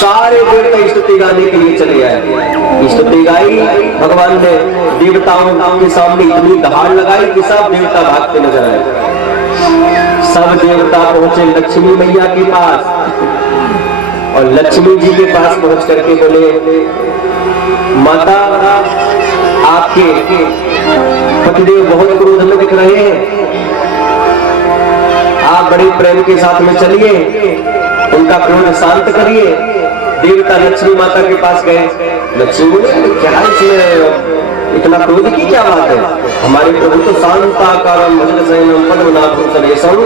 सारे देवता स्तुति गाने के लिए चले आए। स्तुति गाई, भगवान ने देवताओं के सामने इतनी दहाड़ लगाई कि सब देवता भागते नजर आए। सब देवता पहुंचे लक्ष्मी मैया के पास और लक्ष्मी जी के पास पहुंच करके बोले, माता आपके पतिदेव बहुत क्रोध में दिख रहे हैं, आप बड़े प्रेम के साथ में चलिए, उनका क्रोध शांत करिए। देवता लक्ष्मी माता के पास गए। लक्ष्मी बोले, क्या इसमें इतना क्रोध की क्या बात है, हमारे प्रभु तो शांताकारं भुजगशयनं पद्मनाभं सुरेशं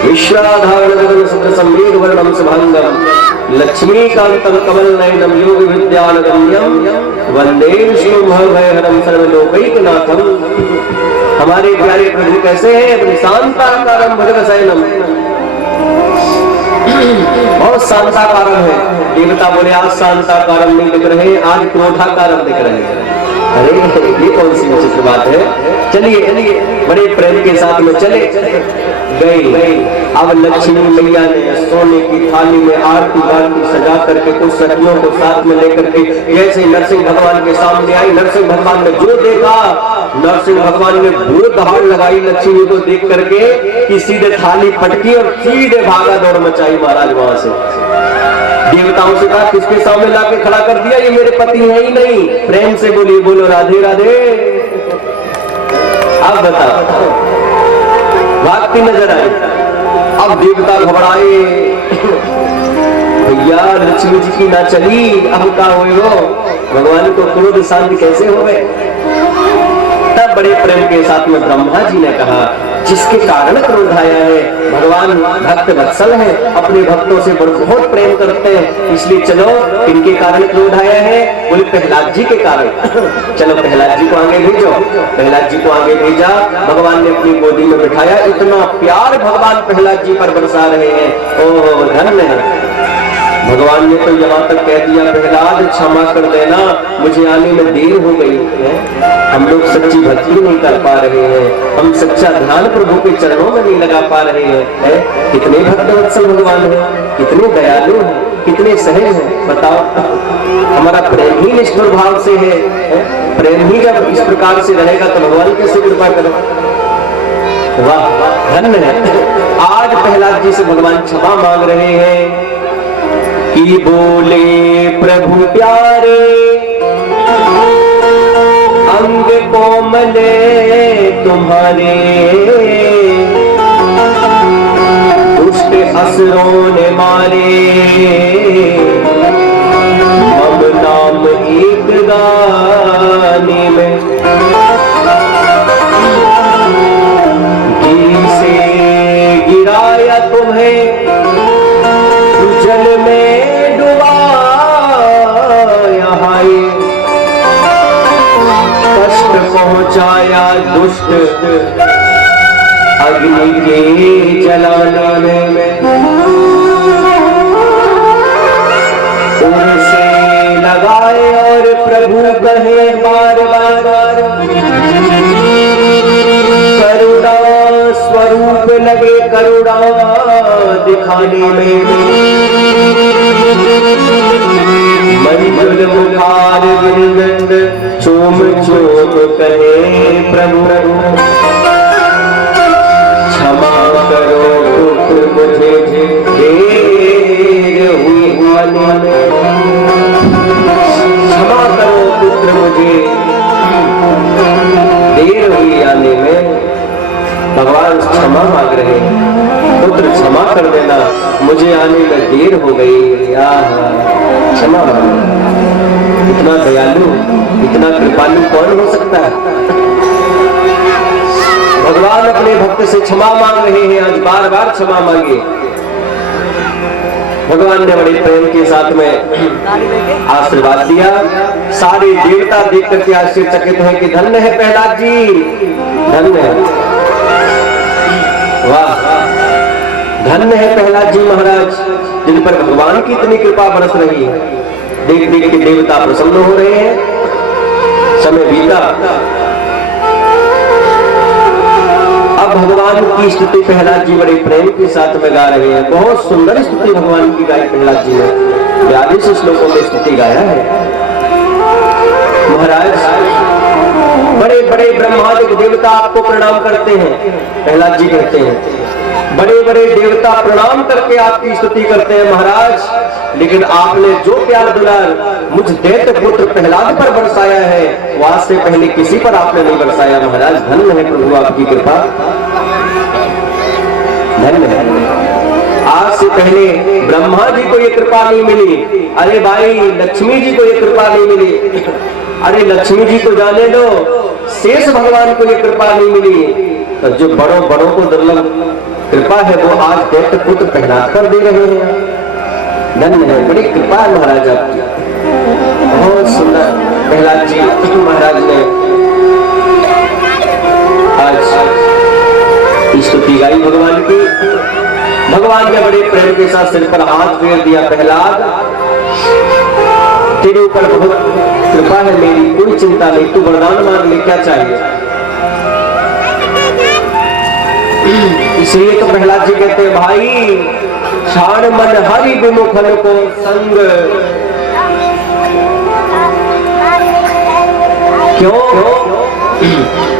विश्वाधारणं गगनसदृशं मेघवर्णं शुभांगं लक्ष्मीकान्तं कमलनयनं योगविद्यानगम्यं वंदे विष्णुं भवभयहरं सर्वलोकैकनाथं। हमारे प्यारे प्रभु कैसे हैं? शांताकारं भुजगशयनं, बहुत शांताकारं है। देवता बोले, आज शांताकारं नहीं दिख रहे, आज क्रोधाकारं दिख रहे हैं। अरे ये कौन सी विचित्र बात है। चलिए चलिए, बड़े प्रेम के साथ में चले गए। अब लक्ष्मी मैया ने सोने की थाली में आरती वारती सजा करके कुछ सखियों को साथ में लेकर के जैसे नरसिंह भगवान के सामने आई, नरसिंह भगवान ने जो देखा, नरसिंह भगवान ने बुरी दहाड़ लगाई लक्ष्मी को देख करके कि सीधे थाली पटकी और सीधे भागा दौड़ मचाई महाराज वहां से। देवताओं से कहा, किसके सामने लाके खड़ा कर दिया, ये मेरे पति है ही नहीं। प्रेम से बोली, बोलो राधे राधे। अब बताओ, भागती नजर आई। अब देवता घबराए, भैया लक्ष्मी जी की ना चली, अब क्या हुए हो, भगवान को क्रोध शांत कैसे हो गए। तब बड़े प्रेम के साथ में ब्रह्मा जी ने कहा, जिसके कारण क्रोध आया है, भगवान भक्त वत्सल है, अपने भक्तों से बहुत प्रेम करते हैं, इसलिए चलो इनके कारण क्रोध आया है। बोले, प्रहलाद जी के कारण। चलो प्रहलाद जी को आगे भेजो। प्रहलाद जी को आगे भेजा, भगवान ने अपनी गोदी में बिठाया। इतना प्यार भगवान प्रहलाद जी पर बरसा रहे हैं। ओह धन्य है। भगवान ने तो यहाँ तक कह दिया, प्रहलाद क्षमा कर देना, मुझे आने में देर हो गई है, हम लोग सच्ची भक्ति नहीं कर पा रहे हैं, हम सच्चा ध्यान प्रभु के चरणों में नहीं लगा पा रहे हैं। कितने भक्तवत्सल भगवान है, कितने दयालु हैं, कितने सहज हैं। बताओ, हमारा प्रेम ही निष्ठुर भाव से है। प्रेम ही जब इस प्रकार से रहेगा तो भगवान कैसे कृपा करें। वाह धन्य है। आज प्रहलाद जी से भगवान क्षमा मांग रहे हैं कि बोले प्रभु प्यारे, अंग कोमले तुम्हारे, दुष्ट असुरों ने मारे, मम नाम एक गाने में, गिर से गिराया तुम्हें, जल में डुबाया है, कष्ट पहुंचाया दुष्ट अग्नि के जलाने में, उर से लगाए और प्रभु कहे बार बार, करुणा स्वरूप लगे करुणा दिखाने में, मंजुल मुखार वृंद चूम चूम कहे प्रभु, क्षमा करो पुत्र मुझे देर हुई आने में, क्षमा करो पुत्र मुझे देर हुई आने में। भगवान क्षमा मांग रहे हैं, पुत्र क्षमा कर देना, मुझे आने में देर हो गई। क्षमा मांग, इतना दयालु इतना कृपालु कौन हो सकता है। भगवान अपने भक्त से क्षमा मांग रहे हैं, आज बार बार क्षमा मांगे। भगवान ने बड़े प्रेम के साथ में आशीर्वाद दिया। सारे देवता देख करके आश्चर्यचकित हैं कि धन्य है प्रहलाद जी, धन्य है। वाह, धन्य है प्रहलाद जी महाराज, जिन पर भगवान की इतनी कृपा बरस रही है। देख देख के देवता प्रसन्न हो रहे हैं। समय बीता, अब भगवान की स्तुति प्रहलाद जी बड़े प्रेम के साथ में गा रहे हैं। बहुत सुंदर स्तुति भगवान की गाई प्रहलाद जी ने। 42 श्लोकों में स्तुति गाया है। महाराज बड़े बड़े ब्रह्मादिक देवता आपको प्रणाम करते हैं। प्रहलाद जी कहते हैं बड़े बड़े देवता प्रणाम करके आपकी स्तुति करते हैं महाराज, लेकिन आपने जो प्यार दुलार मुझ दैत्य पुत्र प्रहलाद पर बरसाया है वो आज से पहले किसी पर आपने नहीं बरसाया। महाराज धन्य है प्रभु आपकी कृपा, धन्य है। आज से पहले ब्रह्मा जी को ये कृपा नहीं मिली, अरे भाई लक्ष्मी जी को ये कृपा नहीं मिली, अरे लक्ष्मी जी को जाने दो, शेष भगवान को ये कृपा नहीं मिली, तो जो बड़ों बड़ों को दुर्लभ कृपा है वो आज दैत्य पुत्र प्रहलाद कर दे रहे हैं। धन्य है, बड़ी कृपा है महाराज आपकी, बहुत सुंदर। प्रहलाद जी महाराज ने आज स्तुति गाई भगवान की। भगवान ने बड़े प्रेम के साथ सिर पर हाथ फेर दिया, प्रहलाद तेरे ऊपर बहुत कृपा है मेरी, कोई चिंता नहीं, तू वरदान मांग ले, क्या चाहिए। इसलिए तो प्रहलाद जी कहते हैं भाई क्षण मन हरि विमुखन को संग, क्यों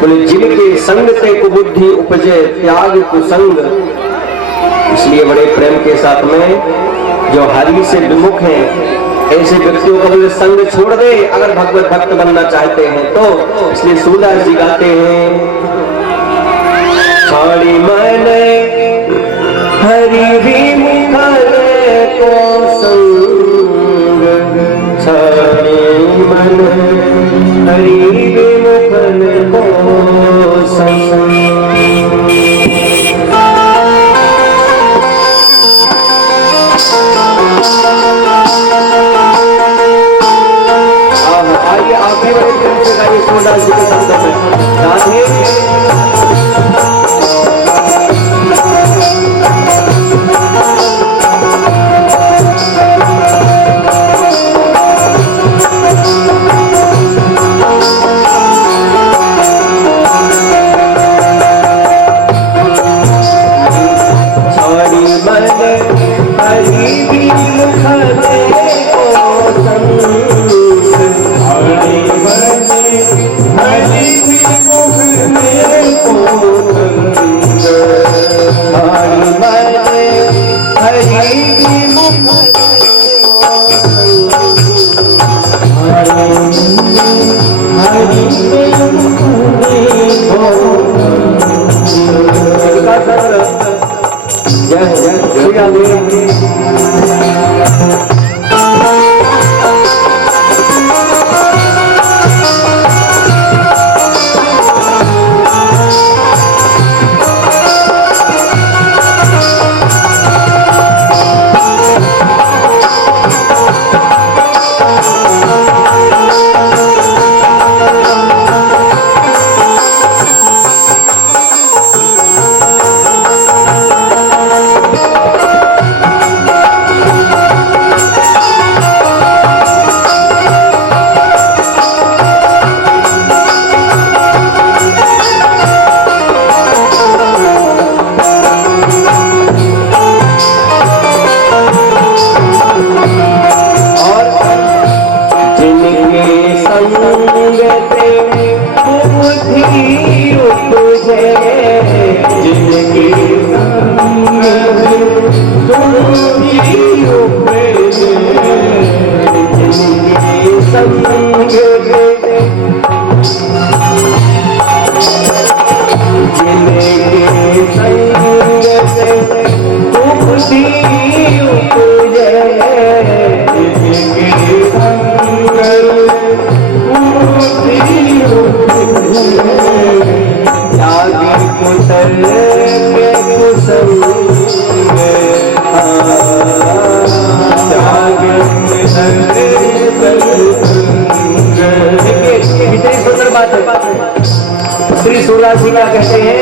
बोले जिनके संग से कुबुद्धि उपजे त्याग कुसंग। इसलिए बड़े प्रेम के साथ में जो हरि से विमुख हैं ऐसे व्यक्तियों को बोले संग छोड़ दे अगर भगवत भक्त बनना चाहते हैं तो। इसलिए सूरदास जी गाते हैं छाड़ी मन हरि विमुखन को संग, छाड़ी मन हरि विमुखन को संग। आइए आप भी बड़े प्रेम से गाइए सूरदास जी के शब्दों में। राधे श्री सूरदास जी क्या कहते हैं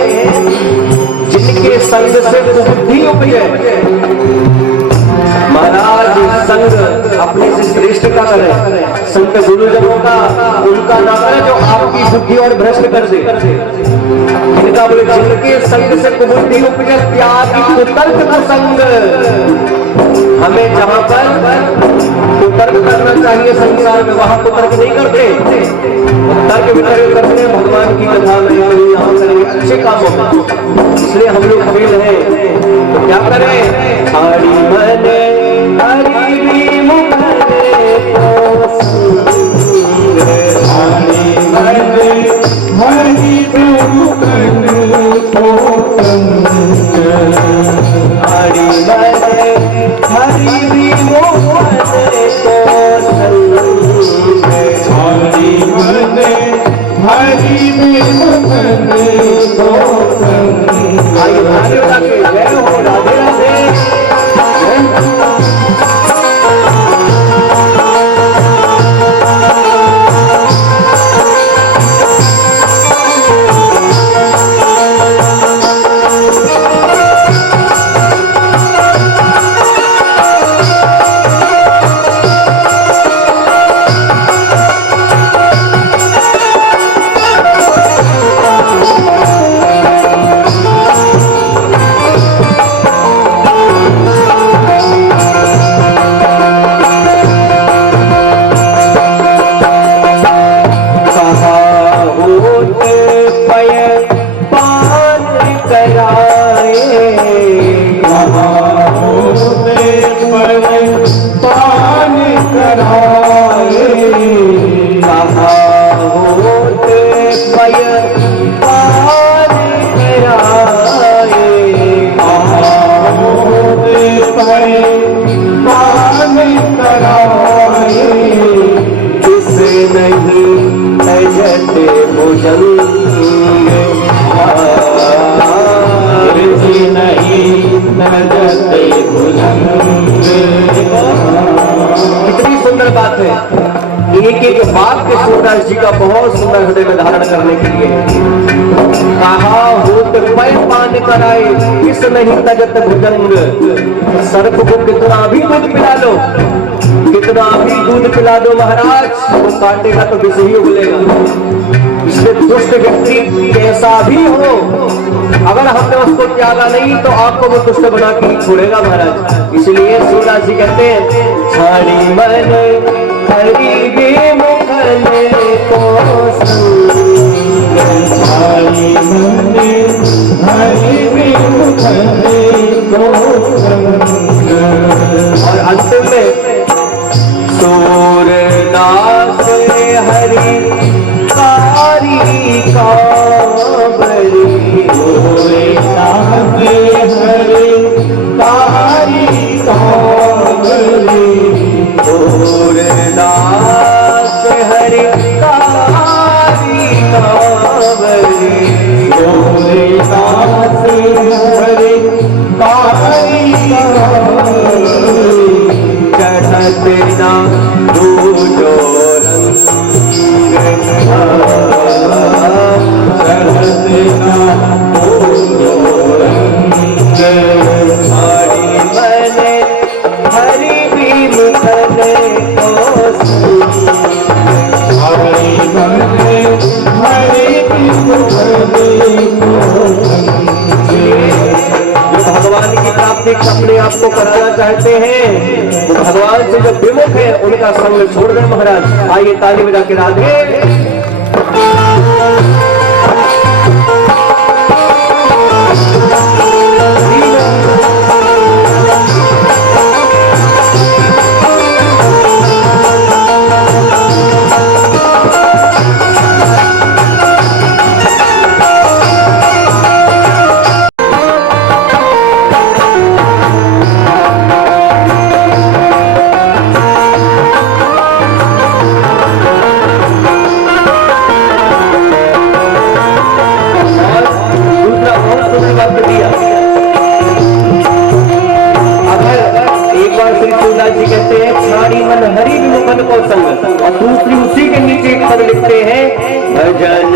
जिनके संग से बुद्धि उपजे। महाराज संग अपने से श्रेष्ठ का करे, संत गुरुजनों का उनका ना करे जो आपकी बुद्धि और भ्रष्ट कर दे। इनका बोले जिनके संग से बुद्धि उपजे त्याग कुतर्क कुसंग। हमें जहां पर करना चाहिए संसार में, वहां तो तर्क नहीं करते। तर्क वितर्क करते हैं भगवान की कथा में, यहाँ करेंगे अच्छे कामों में। इसलिए हम लोग फेल हैं, तो क्या करें? हरि मने हरि भी मुखने को संग, हरि मने हरि भी मुखने को संग, हरि मने हरि भी मुखने को संग, हरि मने हरि भी मुखने को संग। आइए राधे राधे, जय हो राधे राधे। कितनी सुंदर बात है। एक एक वाक्य सूरदास जी का बहुत सुंदर हृदय में धारण करने के लिए कहा होत पै पान कराए किस नहीं तजत भुजंग। सर्प को कितना भी दूध पिला लो, कितना भी दूध पिला दो महाराज, वो काटेगा तो विष ही उगलेगा। इसलिए दुष्ट व्यक्ति कैसा भी हो, अगर हमने उसको त्यागा नहीं तो आपको वो दुष्ट बना के छोड़ेगा महाराज। इसलिए सूरदास जी कहते हैं हरि मन हरि भी मुखने को संग, हरि मन हरि भी मुखने को संग। और अंतिम में सूरदास हरि कारी काबरी, सूरदास हरि कारी काबरी, सूरदास हरि कारी काबरी, सूरदास हरि कारी काबरी। चढ़त ना दूजो रंग, चढ़त ना दूजो रंग, हरि मने हरि भी मुखने को संग, हरि मने हरि भी मुखने को संग। जो भगवान की प्राप्ति अपने आप को कराना चाहते हैं, वो भगवान से जो विमुख है उनका संग छोड़ दे महाराज। आइए ताली बजा के राधे। को संग, और दूसरी उसी के नीचे एक पद लिखते हैं भजन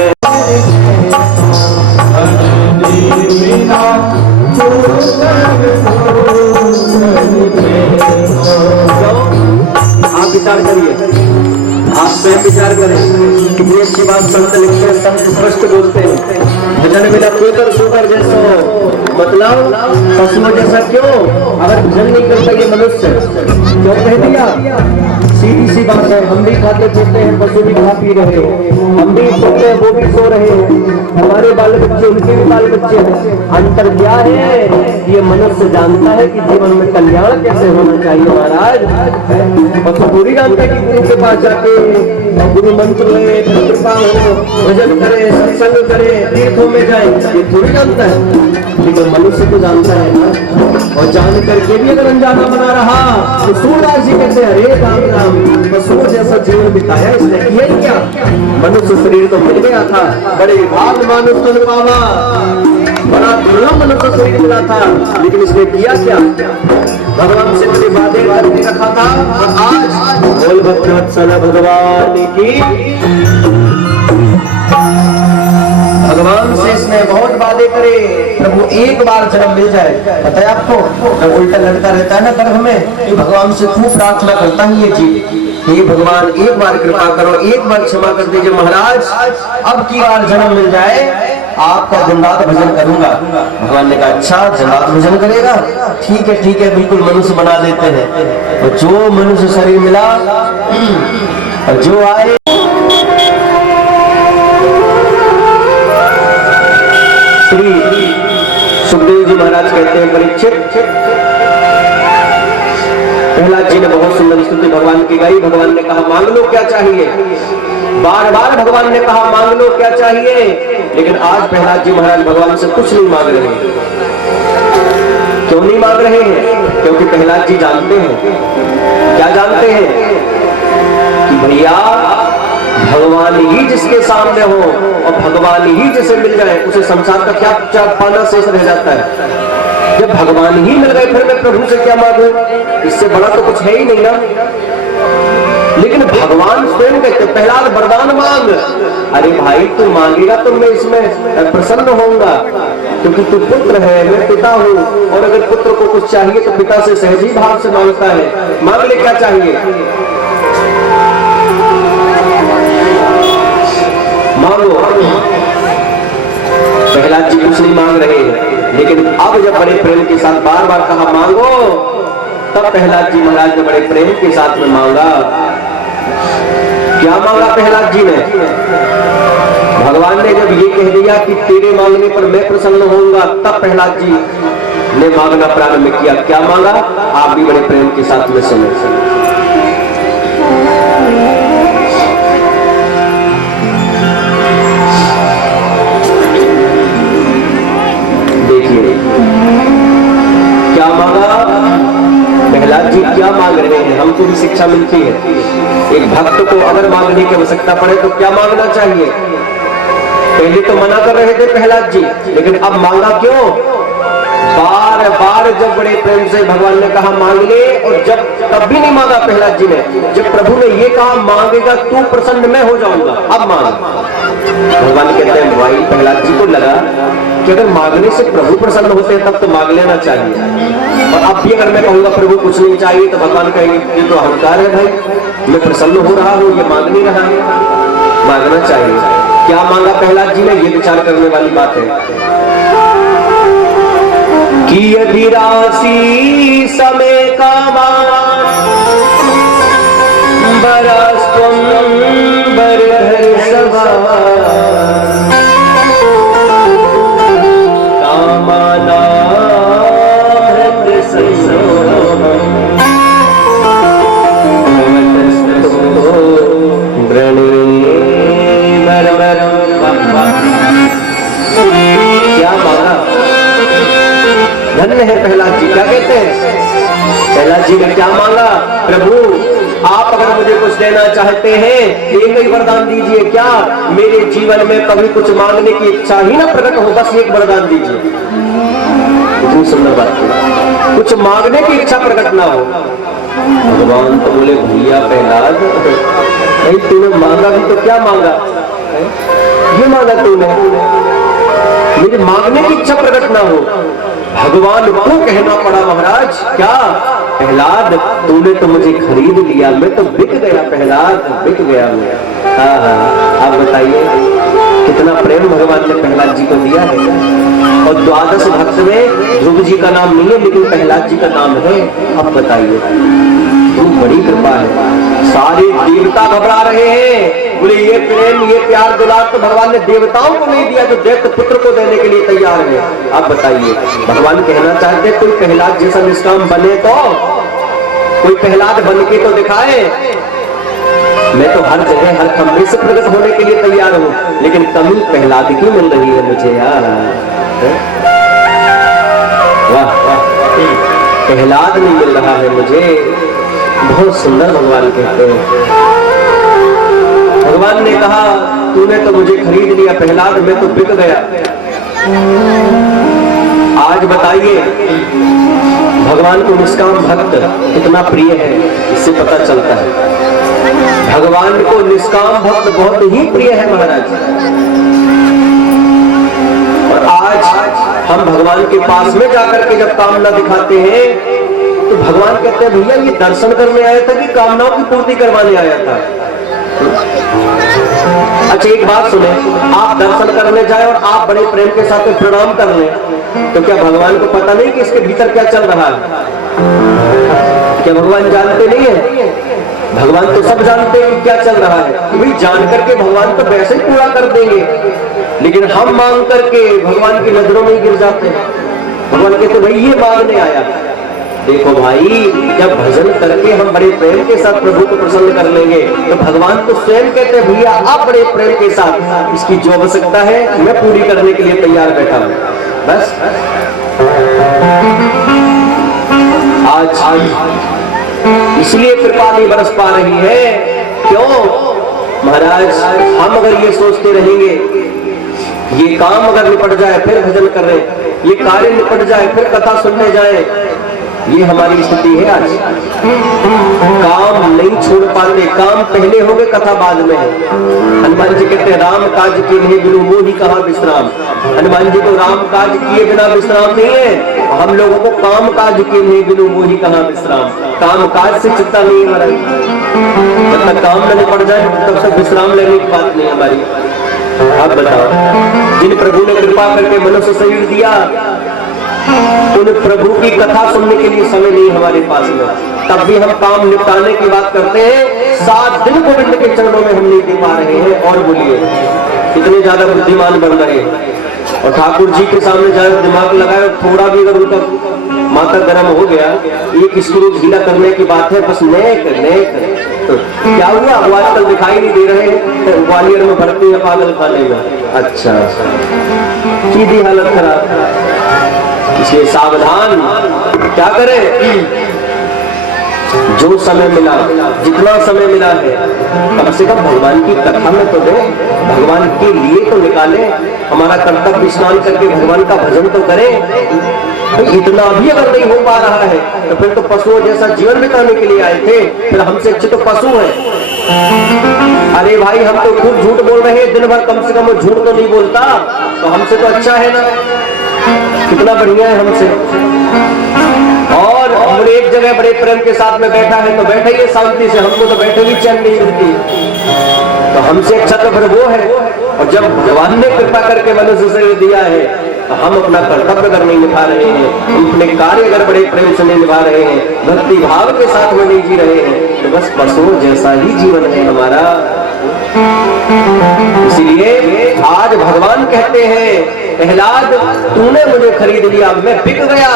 आप विचार करिए, आप स्वयं विचार करें, कितनी अच्छी बात संत लिखते हैं, संत स्पष्ट बोलते हैं। भजन बिना कोतर सोकर जैसा हो, मतलब पशुओं जैसा क्यों? अगर भजन नहीं करता ये मनुष्य, क्यों कह दिया? सीधी सी बात है, हम भी खाते पीते हैं, पशु भी खा पी रहे हैं, हम भी सोते हैं, वो भी सो रहे हैं, हमारे बाल बच्चे उनके भी बाल बच्चे हैं। अंतर क्या है? ये मनुष्य जानता है कि जीवन में कल्याण कैसे होना चाहिए महाराज। पशु पूरी जानता है कि गुरु के पास जाके गुरु मंत्र ले, कृपा हो, भजन करे, सत्संग करे, तीर्थों में जाए, ये थोड़ी जानता है। लेकिन मनुष्य को जानता है ना, और जान करके भी अगर अनजाना बना रहा तो सूरदास जी कहते हैं, अरे राम राम, पशुओं जैसा जीवन बिताया इसने, किया ही क्या? मनुष्य शरीर तो मिल गया था, बड़े भाग मानुष तन पावा, बड़ा दुर्लभ मनुष्य शरीर मिला था, लेकिन इसने किया क्या? भगवान से बड़ी बातें करके रखा था, और आज बोल भक्तवत्सल भगवान की, भगवान से इसने बहुत वादे करे। प्रभु एक बार जन्म मिल जाए, पता है आपको, जब उल्टा लड़ता रहता है ना गर्भ में, कि भगवान से खूब प्रार्थना करता है ये जीव, हे भगवान एक बार कृपा करो, एक बार क्षमा कर दीजिए महाराज, अब की बार जन्म मिल जाए, आपका दिन रात भजन करूंगा। भगवान ने कहा, अच्छा दिन रात भजन करेगा, ठीक है बिल्कुल मनुष्य बना देते हैं। और जो मनुष्य शरीर मिला और जो आए, श्री सुखदेव जी महाराज कहते हैं, परीक्षित, प्रहलाद जी ने बहुत सुंदर स्तुति भगवान की गाई। भगवान ने कहा मांग लो क्या चाहिए, बार बार भगवान ने कहा मांग लो क्या चाहिए, लेकिन आज प्रहलाद जी महाराज भगवान से कुछ नहीं मांग रहे हैं। क्यों नहीं मांग रहे हैं? क्योंकि प्रहलाद जी जानते हैं, क्या जानते हैं कि भैया भगवान ही जिसके सामने हो और भगवान ही जिसे मिल जाए, उसे संसार का क्या पाना शेष रह जाता है। जब भगवान ही मिल गए, फिर मैं प्रभु से क्या मांगू? इससे बड़ा तो कुछ है ही नहीं ना। लेकिन भगवान स्वयं कहते, प्रहलाद वरदान मांग। अरे भाई तू मांगेगा तो मैं इसमें प्रसन्न होऊंगा, क्योंकि तू पुत्र है, मैं पिता हूँ, और अगर पुत्र को कुछ चाहिए तो पिता से सहज ही भाव से मांगता है। मांग ले क्या चाहिए, मांगो। प्रहलाद जी कुछ नहीं मांग रहे हैं, लेकिन अब जब बड़े प्रेम के साथ बार बार कहा मांगो, तब प्रहलाद जी महाराज ने बड़े प्रेम के साथ में मांगा। क्या मांगा प्रहलाद जी ने? भगवान ने जब ये कह दिया कि तेरे मांगने पर मैं प्रसन्न होऊंगा, तब प्रहलाद जी ने मांगना प्रारंभ किया। क्या मांगा? आप भी बड़े प्रेम के साथ में सुने। क्या मांगा प्रहलाद जी? क्या मांग रहे हैं? हमको भी शिक्षा मिलती है, एक भक्त को अगर मांगने की आवश्यकता पड़े तो क्या मांगना चाहिए। पहले तो मना कर रहे थे प्रहलाद जी, लेकिन अब मांगा क्यों? बार बार जब बड़े प्रेम से भगवान ने कहा मांग ले, और जब तब भी नहीं मांगा प्रहलाद जी ने। जब प्रभु ने ये कहा मांगेगा तू प्रसन्न मैं हो जाऊंगा, अब मांग। भगवान कहते हैं भाई प्रहलाद जी को लगा कि अगर मांगने से प्रभु प्रसन्न होते हैं तब तो मांग लेना चाहिए, और अब भी अगर मैं कहूंगा प्रभु कुछ नहीं चाहिए तो भगवान कहेंगे ये तो अहंकार है भाई, मैं प्रसन्न हो रहा हूँ, ये मांग नहीं रहा है, मांगना चाहिए। क्या मांगा प्रहलाद जी ने? ये विचार करने वाली बात है कि यदि राशि समय का बरस्तम बरधर सभा कामना क्या मांगा? धन्य है प्रहलाद जी। क्या कहते हैं प्रहलाद जी ने? क्या मांगा? प्रभु आप अगर मुझे कुछ देना चाहते हैं, एक ही वरदान दीजिए। क्या? मेरे जीवन में कभी कुछ मांगने की इच्छा ही ना प्रकट हो, बस एक वरदान दीजिए। इतनी सुंदर बात है, कुछ मांगने की इच्छा प्रकट ना हो। भगवान तो बोले भैया प्रहलाद नहीं, तूने मांगा भी तो क्या मांगा? ये मांगा तूने, मेरे मांगने की इच्छा प्रकट ना हो। भगवान को कहना पड़ा महाराज क्या प्रहलाद तूने तो मुझे खरीद लिया, मैं तो बिक गया प्रहलाद, बिक गया मैं। हाँ हाँ, आप बताइए कितना प्रेम भगवान ने प्रहलाद जी को दिया है। और 12 भक्त में ध्रुव जी का नाम नहीं है, लेकिन प्रहलाद जी का नाम है। अब बताइए तो बड़ी कृपा है। सारे देवता घबरा रहे हैं, बोले ये प्रेम ये प्यार दुलार तो भगवान ने देवताओं को नहीं दिया जो दैत्य पुत्र को देने के लिए तैयार है। आप बताइए भगवान कहना चाहते कोई प्रहलाद जैसा निष्काम बने तो, कोई प्रहलाद बन के तो दिखाए। मैं तो हर जगह हर खंभे से प्रकट होने के लिए तैयार हूँ, लेकिन कमी प्रहलाद की मिल रही है मुझे यार। वाह वाह, प्रहलाद नहीं मिल रहा है मुझे। बहुत सुंदर भगवान कहते हैं। भगवान ने कहा तूने तो मुझे खरीद लिया प्रहलाद, मैं तो बिक गया। आज बताइए भगवान को निष्काम भक्त कितना प्रिय है, इससे पता चलता है। भगवान को निष्काम भक्त बहुत ही प्रिय है महाराज। और आज हम भगवान के पास में जाकर के जब कामना दिखाते हैं तो भगवान कहते हैं भैया ये दर्शन करने आया था कि कामनाओं की पूर्ति करवाने आया था। अच्छा एक बात सुने, आप दर्शन करने जाए और आप बड़े प्रेम के साथ प्रणाम कर लें तो क्या भगवान को पता नहीं कि इसके भीतर क्या चल रहा है? क्या भगवान जानते नहीं है? भगवान तो सब जानते हैं कि क्या चल रहा है। वही जान करके भगवान तो वैसे ही पूरा कर देंगे, लेकिन हम मांग करके भगवान की नजरों में ही गिर जाते हैं। भगवान कहते भाई ये मांगने आया। देखो भाई जब भजन करके हम बड़े प्रेम के साथ प्रभु को प्रसन्न कर लेंगे तो भगवान तो स्वयं कहते हैं भैया आप बड़े प्रेम के साथ इसकी जो आवश्यकता है मैं पूरी करने के लिए तैयार बैठा हूं। बस आज इसलिए कृपा नहीं बरस पा रही है। क्यों महाराज? हम अगर ये सोचते रहेंगे ये काम अगर निपट जाए फिर भजन कर रहे, ये कार्य निपट जाए फिर कथा सुनने जाए, ये हमारी स्थिति है आज। काम नहीं छोड़ पाते, काम पहले हो गए कथा बाद में है। हनुमान जी कहते हैं राम काज किए नहीं बिनु मोहि कहाँ विश्राम। हनुमान जी को राम काज किए बिना विश्राम नहीं है, हम लोगों को काम काज किए नहीं बिनु मोहि कहाँ विश्राम। काम काज से चिंता नहीं है हमारी, जब तक काम न निपट जाए तब तक विश्राम लेने की बात नहीं हमारी। आप बताओ जिन प्रभु ने कृपा करके मनुष्य शरीर दिया उन प्रभु की कथा सुनने के लिए समय नहीं हमारे पास में, तब भी हम काम निपटाने की बात करते हैं। 7 दिन गोविंद के चरणों में हम नहीं दे पा रहे हैं। और बोलिए कितने ज्यादा बुद्धिमान बन रहे हैं। और ठाकुर जी के सामने जाए दिमाग लगाए और थोड़ा भी अगर उनका माथा गर्म हो गया, एक स्क्रू ढीला करने की बात है, बस नेक नेक। तो क्या हुआ वो आजकल दिखाई नहीं दे रहे, ग्वालियर में भर्ती है पागल खाने में। अच्छा सीधी हालत खराब। इसलिए सावधान, क्या करें? जो समय मिला, जितना समय मिला है कम से कम भगवान की कथा में तो दे, भगवान के लिए तो निकाले। हमारा कर्तव्य स्नान करके भगवान का भजन तो करें। तो इतना भी अगर नहीं हो पा रहा है तो फिर तो पशुओं जैसा जीवन बिताने के लिए आए थे, फिर हमसे अच्छे तो पशु हैं। अरे भाई हम तो खूब झूठ बोल रहे हैं दिन भर, कम से कम वो झूठ तो नहीं बोलता, तो हमसे तो अच्छा है ना, कितना बढ़िया है हमसे। और हम एक जगह बड़े प्रेम के साथ में बैठा है तो बैठे ही शांति से, हमको तो बैठे भी चैन नहीं मिलती, तो हमसे अच्छा तो फिर वो है। और जब भगवान ने कृपा करके मनुष्य शरीर दिया है तो हम अपना कर्तव्य अगर नहीं निभा रहे हैं, हम अपने कार्य अगर बड़े प्रेम से नहीं निभा रहे हैं, भक्ति भाव के साथ में नहीं जी रहे हैं, तो बस पशुओं जैसा ही जीवन है हमारा। इसलिए आज भगवान कहते हैं प्रहलाद तूने मुझे खरीद लिया, मैं बिक गया।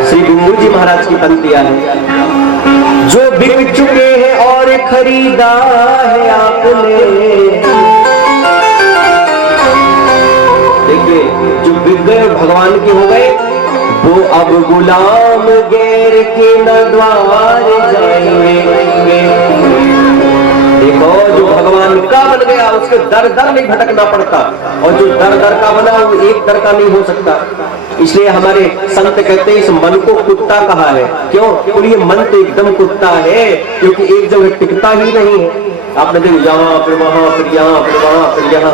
श्री गुरु जी महाराज की पंक्तियां हैं, जो बिक चुके हैं और खरीदा है आपने। देखिए जो बिक गए भगवान के हो गए, वो अब गुलाम गैर के न द्वार जाएंगे। देखो जो भगवान का बन गया उसके दर दर नहीं भटकना पड़ता, और जो दर दर का बना वो एक दर का नहीं हो सकता। इसलिए हमारे संत कहते हैं इस मन को कुत्ता कहा है। क्यों? क्योंकि ये मन तो एकदम कुत्ता है, क्योंकि एक जगह टिकता ही नहीं है। आपने देखो यहाँ फिर वहां फिर यहाँ फिर वहां फिर यहाँ।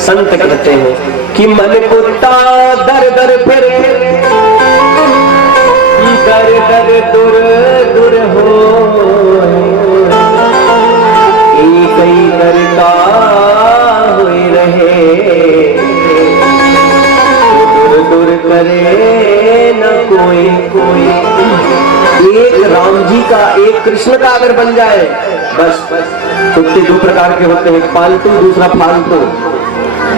संत कहते हैं कि मन कुत्ता दर दर फिरे, दर दर दुर दुर हो कई करता हुए रहे, दूर दूर करे न कोई कोई। एक राम जी का एक कृष्ण का अगर बन जाए बस। कुत्ते दो प्रकार के होते हैं, पालतू दूसरा फालतू।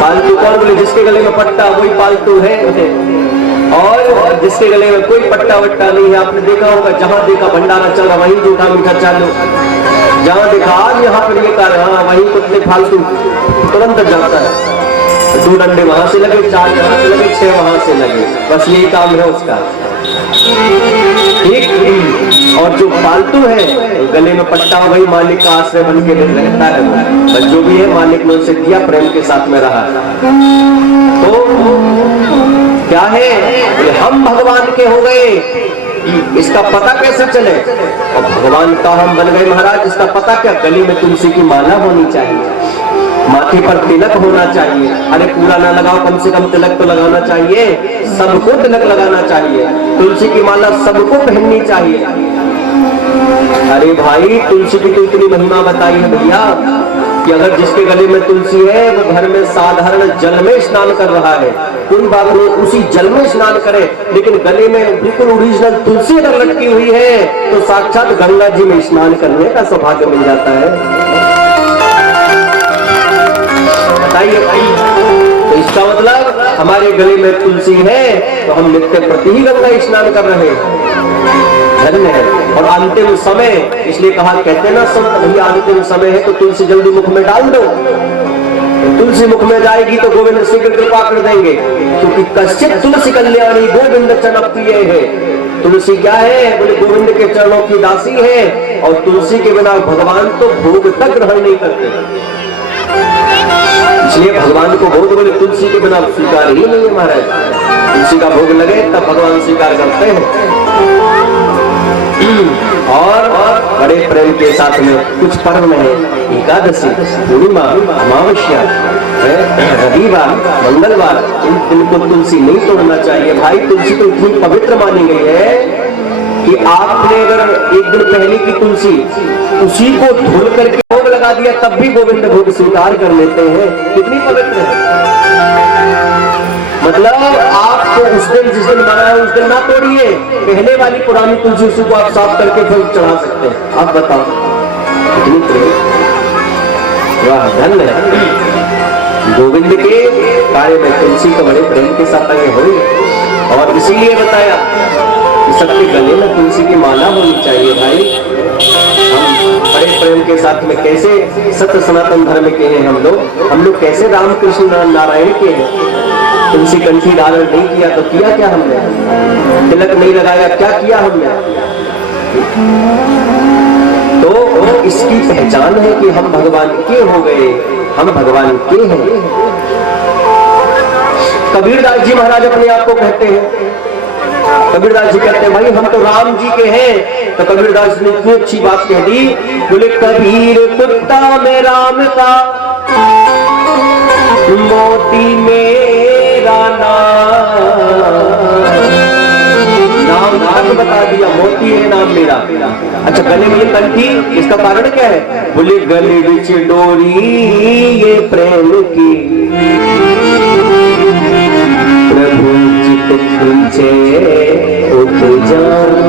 पालतू कौन बोले? जिसके गले में पट्टा वही पालतू है, और जिसके गले में कोई पट्टा वट्टा नहीं है। आपने देखा होगा जहां देखा भंडारा चल रहा वहीं जूठा मीठा चालू, जहां देखा आज यहाँ पर ये कर रहा वहीं कुत्ते फालतू तुरंत जाता है। 2 डंडे वहां से लगे, 4 यहाँ से लगे, 6 वहां से लगे, बस यही काम है उसका। ठीक। और जो पालतू है गले में पट्टा वही मालिक का आश्रय बन के रहता है। बस जो भी है मालिक ने उसे दिया, प्रेम के साथ में रहा। तो क्या है? हम भगवान के हो गए, इसका पता कैसे चले? और भगवान का हम बन गए महाराज, इसका पता क्या? गले में तुलसी की माला होनी चाहिए, माथे पर तिलक होना चाहिए। अरे पूरा ना लगाओ, कम से कम तिलक तो लगाना चाहिए। सबको तिलक लगाना चाहिए, तुलसी की माला सबको पहननी चाहिए। अरे भाई तुलसी की तो इतनी महिमा बताई है भैया कि अगर जिसके गले में तुलसी है वो घर में साधारण जल में स्नान कर रहा है, कोई बात नहीं, उसी जल में स्नान करे, लेकिन गले में बिल्कुल ओरिजिनल तुलसी अगर लटकी हुई है तो साक्षात गंगा जी में स्नान करने का सौभाग्य मिल जाता है। बताइए भाई, तो इसका मतलब हमारे गले में तुलसी है तो हम नित्य प्रति ही गंगा स्नान कर रहे हैं, धन्य है। और अंतिम समय, इसलिए कहा, कहते हैं ना संत भैया अंतिम समय है तो तुलसी जल्दी मुख में डाल दो। तुलसी मुख में जाएगी तो गोविंद शीघ्र कृपा कर देंगे, क्योंकि कश्चित तुलसी कल्याणी गोविंद चरण प्रिय है। तुलसी क्या है? बोले गोविंद के चरणों की दासी है, और तुलसी के बिना भगवान तो भोग तक ग्रहण नहीं करते। इसलिए भगवान को भोग बोले तुलसी के बिना स्वीकार ही नहीं है महाराज। तुलसी का भोग लगे तब भगवान स्वीकार करते हैं। और बड़े प्रेम के साथ में कुछ पर्व में है, एकादशी, पूर्णिमा, अमावस्या, रविवार, मंगलवार, इन दिन को तुलसी नहीं तोड़ना चाहिए भाई। तुलसी तो इतनी पवित्र मानी गई है कि आपने अगर एक दिन पहले की तुलसी उसी को धुल करके भोग लगा दिया तब भी गोविंद भोग स्वीकार कर लेते हैं। कितनी पवित्र है। मतलब आपको उस दिन जिस दिन बनाया उस दिन ना तोड़िए, पहले वाली पुरानी तुलसी उसी को आप साफ करके फिर चढ़ा सकते हैं। आप बताओ कितनी प्रेम। वाह, धन्य है गोविंद के कार्य में तुलसी को बड़े प्रेम के साथ आगे हुई। और इसीलिए बताया कि सबके गले में तुलसी की माला होनी चाहिए भाई। हम बड़े प्रेम के साथ में कैसे सत्य सनातन धर्म के हैं हम लोग कैसे रामकृष्ण नारायण के हैं। तुलसी कंठी धारण नहीं किया तो किया क्या हमने? तिलक नहीं लगाया, क्या किया हमने? तो इसकी पहचान है कि हम भगवान के हो गए, हम भगवान के हैं। कबीरदास जी महाराज अपने आप को कहते हैं, कबीरदास जी कहते हैं भाई हम तो राम जी के हैं। तो कबीरदास ने इतनी अच्छी बात कह दी, बोले कबीर कुत्ता में राम का, मोती मेरा नाम नाम बता दिया, मोती है नाम मेरा। अच्छा, गले में ये कंठी, इसका कारण क्या है? बोले गले बिच डोरी ये प्रेम की, प्रभु चित तुझे उठ जाओ।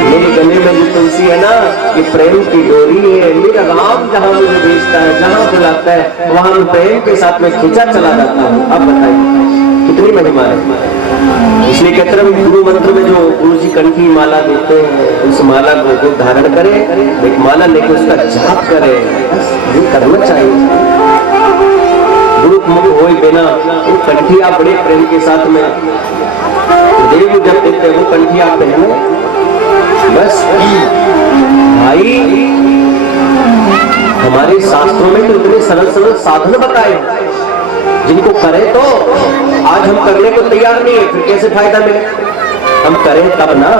मेरे गले में जो तुलसी है ना, ये प्रेम की डोरी है। मेरा राम जहां मुझे भेजता है, जहां बुलाता है, वहां प्रेम के साथ में खींचा चला जाता हूँ। अब बताइए कितनी महिमा है। इसलिए कहते हैं गुरु मंत्र में जो गुरु जी कंठी माला देते हैं, उस माला को धारण करे, एक माला लेकर उसका जाप करे, ये करना चाहिए। गुरु मुख हो बिना वो कंठी आप बड़े प्रेम के साथ में देव जब देते हैं, वो कंठी आप पहनो बस। भाई हमारे शास्त्रों में तो इतने सरल सरल साधन बताए, जिनको करें तो आज हम करने को तैयार नहीं है, फिर कैसे फायदा मिले? हम करें तब ना,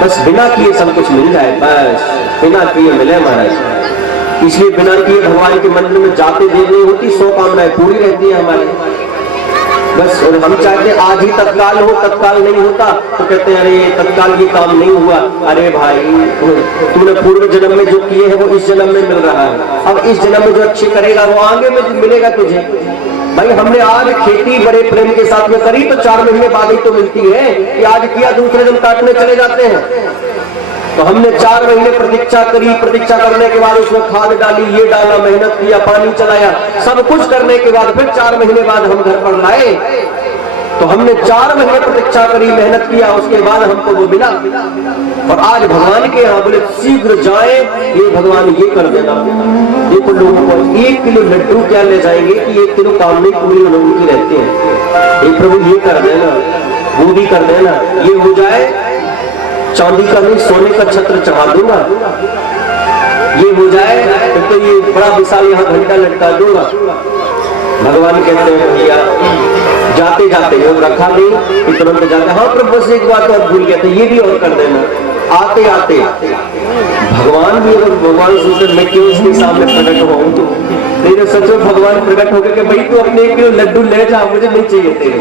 बस बिना किए सब कुछ मिल जाए, बस बिना किए मिले महाराज। इसलिए बिना किए भगवान के मंदिर में जाते देर नहीं होती, 100 कामनाएं पूरी रहती है हमारी। बस। और हम चाहते आज ही तत्काल हो, तत्काल नहीं होता तो कहते हैं अरे तत्काल ये काम नहीं हुआ। अरे भाई तुमने पूर्व जन्म में जो किए हैं वो इस जन्म में मिल रहा है, अब इस जन्म में जो अच्छे करेगा वो आगे में मिलेगा तुझे। भाई हमने आज खेती बड़े प्रेम के साथ में करी तो 4 महीने बाद ही तो मिलती है, कि आज किया दूसरे दिन काटने चले जाते हैं। तो हमने 4 महीने प्रतीक्षा करी, प्रतीक्षा करने के बाद उसमें खाद डाली, ये डाला, मेहनत किया, पानी चलाया, सब कुछ करने के बाद फिर 4 महीने बाद हम घर पर लाए। तो हमने 4 महीने प्रतीक्षा करी, मेहनत किया, उसके बाद हमको वो मिला। और आज भगवान के यहाँ बोले शीघ्र जाए, ये भगवान ये कर देना। देखो लोगों को 1 किलो लड्डू क्या ले जाएंगे कि 1 किलो काम नहीं पूरी उनकी रहती है। ये प्रभु ये कर देना, वो भी कर देना, ये हो जाए, चांदी का नहीं सोने का छत्र चढ़ा दूंगा, ये हो जाए तो ये बड़ा विशाल यहाँ घंटा लटका दूंगा। भगवान कहते हैं भैया जाते जाते वो रखा नहीं, तुरंत जाते, हाँ प्रभु बस एक बात और भूल गया था, ये भी और कर देना। आते आते भगवान भी, अगर भगवान सोचते मैं क्यों उसके सामने प्रकट हुआ तो तेरे सच में भगवान प्रकट हो गए कि भाई तू अपने 1 किलो लड्डू ले जा, मुझे नहीं चाहिए तेरे,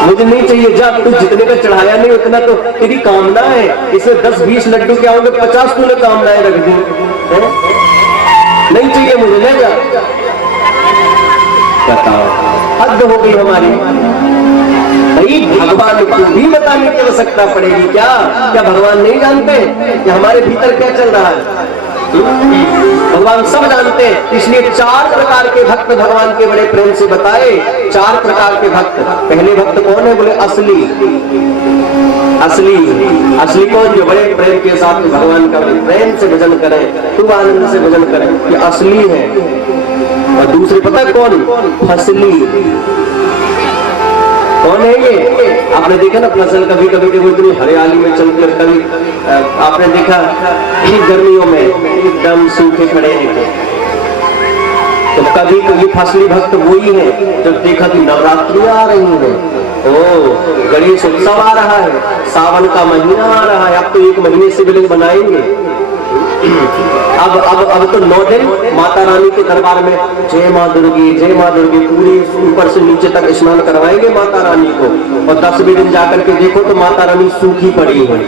मुझे नहीं चाहिए, जा तू जितने का चढ़ाया नहीं उतना तो तेरी कामना है, इसमें 10-20 लड्डू क्या होंगे, 50 तूने कामनाएं रख दी, नहीं चाहिए मुझे, ले जा। बताओ हद हो गई हमारी। भाई भगवान को भी बताने की आवश्यकता पड़ेगी क्या? क्या भगवान नहीं जानते कि हमारे भीतर क्या चल रहा है? भगवान सब जानते हैं, इसलिए 4 प्रकार के भक्त भगवान के बड़े प्रेम से बताए। 4 प्रकार के भक्त। पहले भक्त कौन है? बोले असली। असली असली कौन? जो बड़े प्रेम के साथ भगवान का प्रेम से भजन करें, खूब आनंद से भजन करें, ये असली है। और दूसरे पता कौन? फसली। कौन है ये? आपने देखा ना फसल कभी कभी देखो इतनी हरियाली में चलती है, कभी आपने देखा गर्मियों में एकदम सूखे खड़े हैं, तो कभी कभी फसली भक्त वही है जब देखा कि नवरात्रि आ रही है, ओ गणेश उत्सव आ रहा है, सावन का महीना आ रहा है, अब तो 1 महीने शिवलिंग बनाएंगे। अब तो 9 दिन माता रानी के दरबार में जय माँ दुर्गी, जय माँ दुर्गी, पूरी ऊपर से नीचे तक स्नान करवाएंगे माता रानी को। और 10वें दिन जाकर के देखो तो माता रानी सूखी पड़ी है।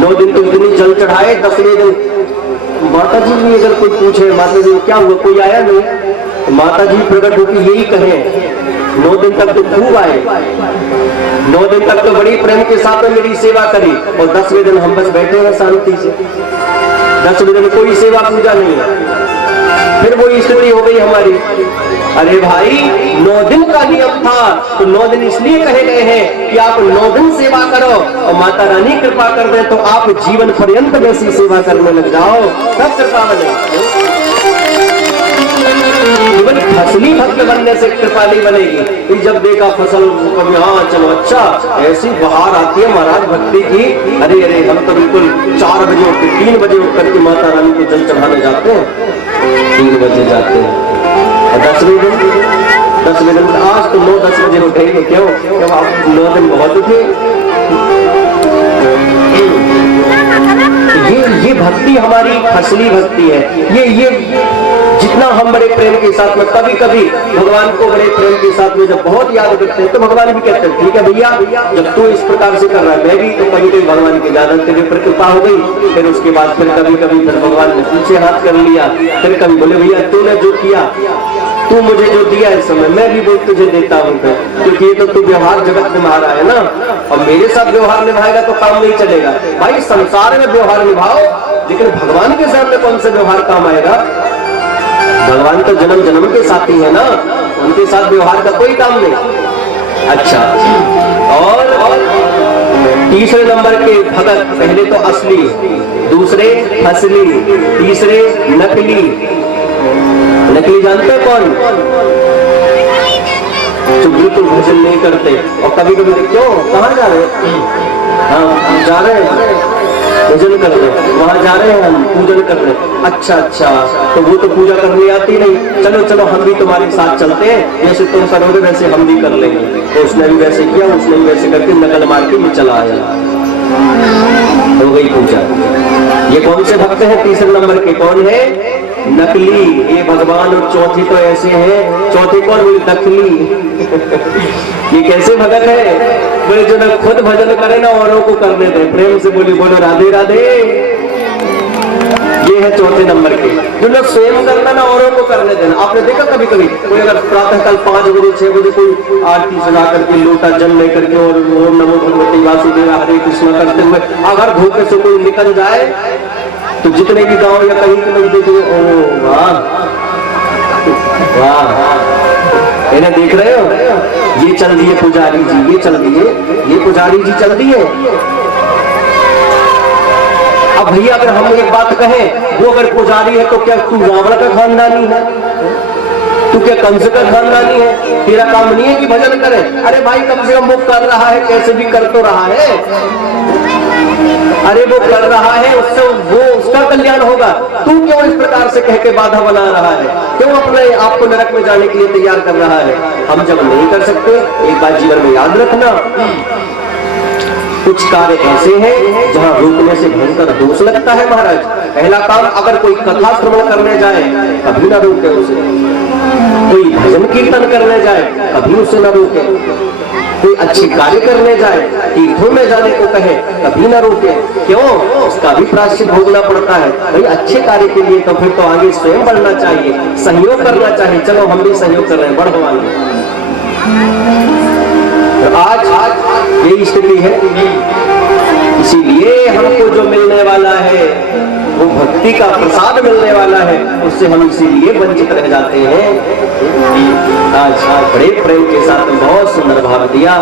9 दिन तो इतनी जल चढ़ाए, 10वें दिन माता जी भी अगर कोई पूछे माता जी क्या हुआ, कोई आया नहीं, तो माता जी प्रकट होकर यही कहे 9 दिन तक तो खूब आए, 9 दिन तक तो बड़ी प्रेम के साथ मेरी सेवा करी, और 10वें दिन हम बस बैठे हैं शांति से, 10वें दिन कोई सेवा पूजा नहीं है। फिर वो स्टोरी हो गई हमारी। अरे भाई 9 दिन का नियम था, तो 9 दिन इसलिए कहे गए हैं कि आप 9 दिन सेवा करो, और माता रानी कृपा कर दे तो आप जीवन पर्यंत वैसी सेवा करने लग जाओ, तब कृपा बने। केवल फसली भक्त बनने से कृपा नहीं बनेगी। जब देखा फसल कभी हाँ चलो अच्छा, ऐसी बहार आती है महाराज भक्ति की, अरे अरे हम तो बिल्कुल 4 बजे उठ के 3 बजे उठ करके माता रानी को जल चढ़ाने जाते हैं, 3 बजे जाते हैं। और 10वें दिन आज तो 9-10 बजे उठेंगे, क्यों? जब आप 9 दिन बहुत उठे। ये भक्ति हमारी फसली भक्ति है। ये जितना हम बड़े प्रेम के साथ में, कभी कभी भगवान को बड़े प्रेम के साथ में जब बहुत याद करते हैं तो भगवान भी कहते हैं ठीक है भैया, जब तू इस प्रकार से कर रहा है मैं भी, तो कभी कभी भगवान की ज्यादा तेरे ऊपर कृपा हो गई। फिर उसके बाद फिर कभी कभी फिर भगवान ने पीछे हाथ कर लिया, फिर कभी बोले भैया तूने जो किया, तू मुझे जो दिया इस समय मैं भी बोल तुझे देता हूँ, क्योंकि ये तो तू व्यवहार जगत निभा रहा है ना, और मेरे साथ व्यवहार निभाएगा तो काम नहीं चलेगा। भाई संसार में व्यवहार निभाओ, लेकिन भगवान के सामने कौन सा व्यवहार काम आएगा? भगवान तो जन्म जन्म के साथी है ना, उनके साथ व्यवहार का कोई काम नहीं। अच्छा, और तीसरे नंबर के भगत, पहले तो असली, दूसरे फसली, तीसरे नकली। नकली जानते हैं कौन? जो बिल्कुल भजन नहीं करते, और कभी कभी क्यों कहाँ जा रहे हैं? हाँ जा रहे हैं भजन कर रहे, वहां जा रहे हैं हम पूजन कर रहे। अच्छा अच्छा, तो वो तो पूजा करने आती नहीं, चलो चलो हम भी तुम्हारे साथ चलते हैं, जैसे तुम करोगे वैसे हम भी कर लेंगे। तो उसने भी वैसे किया, उसने भी वैसे करके नकल मार के चला आया, हो गई पूजा। ये कौन से भक्त हैं? तीसरे नंबर के कौन है? नकली, ये भगवान, और चौथी तो ऐसे हैं, चौथी कौन बोली? दखली। ये कैसे भगत है? बोले जो ना खुद भजन करे ना औरों को करने दे। प्रेम से बोली बोलो राधे राधे। ये है चौथे नंबर के, जो लोग स्वयं करना ना औरों को करने देना। आपने देखा कभी कभी कोई अगर प्रातः काल 5 बजे 6 बजे कोई आरती सुना करके लोटा जल लेकर के और ओम नमो भगवते वासुदेव हरे कृष्ण करते हुए अगर धोखे से कोई निकल जाए तो जितने भी गांव या कहीं के लोग देखेंगे, ओ वाह वाह, इन्हें देख रहे हो, ये चल दिए पुजारी जी, ये चल दिए, ये पुजारी जी चल दिए। अब भैया अगर हम एक बात कहें, वो अगर पुजारी है तो क्या तू रावण का खानदानी है? तू क्या कंस का खानदानी है? तेरा काम नहीं है कि भजन करे? अरे भाई कम से कम वो कर रहा है, कैसे भी कर तो रहा है। अरे वो कर रहा है, उससे वो उसका कल्याण होगा। तू क्यों इस प्रकार से कह के बाधा बना रहा है? क्यों अपने आप को नरक में जाने के लिए तैयार कर रहा है? हम जब नहीं कर सकते, एक बात जीवन में याद रखना, कुछ कार्य ऐसे हैं जहां रोकने से भयंकर दोष लगता है महाराज। पहला काम, अगर कोई कथा श्रवण करने जाए कभी ना रोके उसे, कोई भजन कीर्तन करने जाए कभी उसे ना रोके, कोई अच्छे कार्य करने जाए, तीर्थों में जाने को कहे कभी ना रोके। क्यों? उसका भी प्रायश्चित भोगना पड़ता है। भाई अच्छे कार्य के लिए तो फिर तो आगे स्वयं बढ़ना चाहिए, सहयोग करना चाहिए। चलो हम भी सहयोग कर रहे हैं, बढ़ो आगे। आज यही स्थिति है। इसीलिए हमको जो मिलने वाला है वो भक्ति का प्रसाद मिलने वाला है, उससे हम इसीलिए वंचित रह जाते हैं। आज बड़े प्रेम के साथ बहुत सुंदर भाव दिया,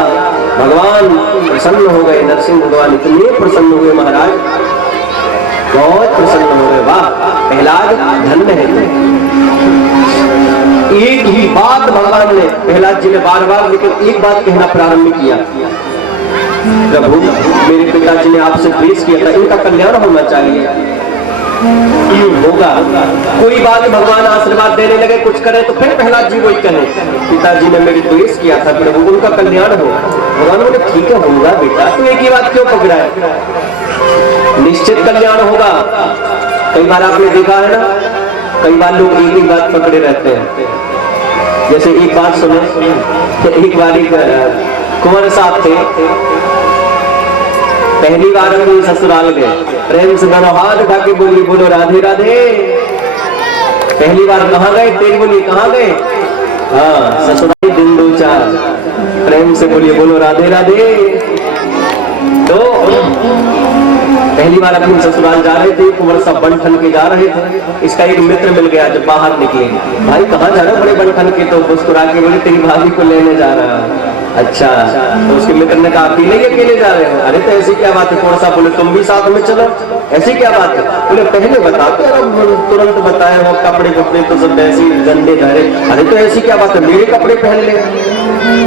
भगवान प्रसन्न हो गए, नरसिंह भगवान इतने प्रसन्न हुए महाराज, बहुत प्रसन्न हो गए। वाह प्रहलाद धन्य है। एक ही बात भगवान ने, प्रहलाद जी ने बार बार लेकिन एक बात कहना प्रारंभ किया, प्रभु मेरे पिताजी ने आपसे प्रेस किया था, इनका कल्याण होना चाहिए, होगा। कोई बात भगवान आशीर्वाद देने लगे, कुछ करे तो फिर प्रहलाद जी वही कहे, पिताजी ने मेरी द्वेष किया था, प्रभु उनका कल्याण हो। भगवान बोले ठीक है होगा बेटा, तू एक ही बात क्यों पकड़ा है, निश्चित कल्याण होगा। कई बार आपने देखा है ना, कई बार लोग एक ही बात पकड़े रहते हैं। जैसे एक बात सुने, एक बार कुंवर साहब थे, पहली बार अपने ससुराल गए, प्रेम से दोनों हाथ उठा के बोलिए बोलो राधे राधे। पहली बार कहाँ गए? तेज बोलिए कहाँ गए? हाँ ससुराल दिन 2-4, प्रेम से बोलिए बोलो राधे राधे। तो पहली बार अपने ससुराल जा रहे थे, कुंवर साहब बन ठन के जा रहे थे, इसका एक मित्र मिल गया। जब बाहर निकले, भाई कहाँ जा रहे हो? बड़े बन ठन के। तो मुस्कुरा के बोले तेरी भाभी को लेने जा रहा है। अच्छा, तो उसके मित्र ने कहा अकेले जा रहे हो? अरे तो ऐसी क्या बात है? कुंवर साहब बोले तुम भी साथ में चलो, ऐसी क्या बात है? बोले पहले बताते, तुरंत बताए हो, कपड़े कपड़े तो सब ऐसे गंदे धरे। अरे तो ऐसी क्या बात है, मेरे कपड़े पहन ले।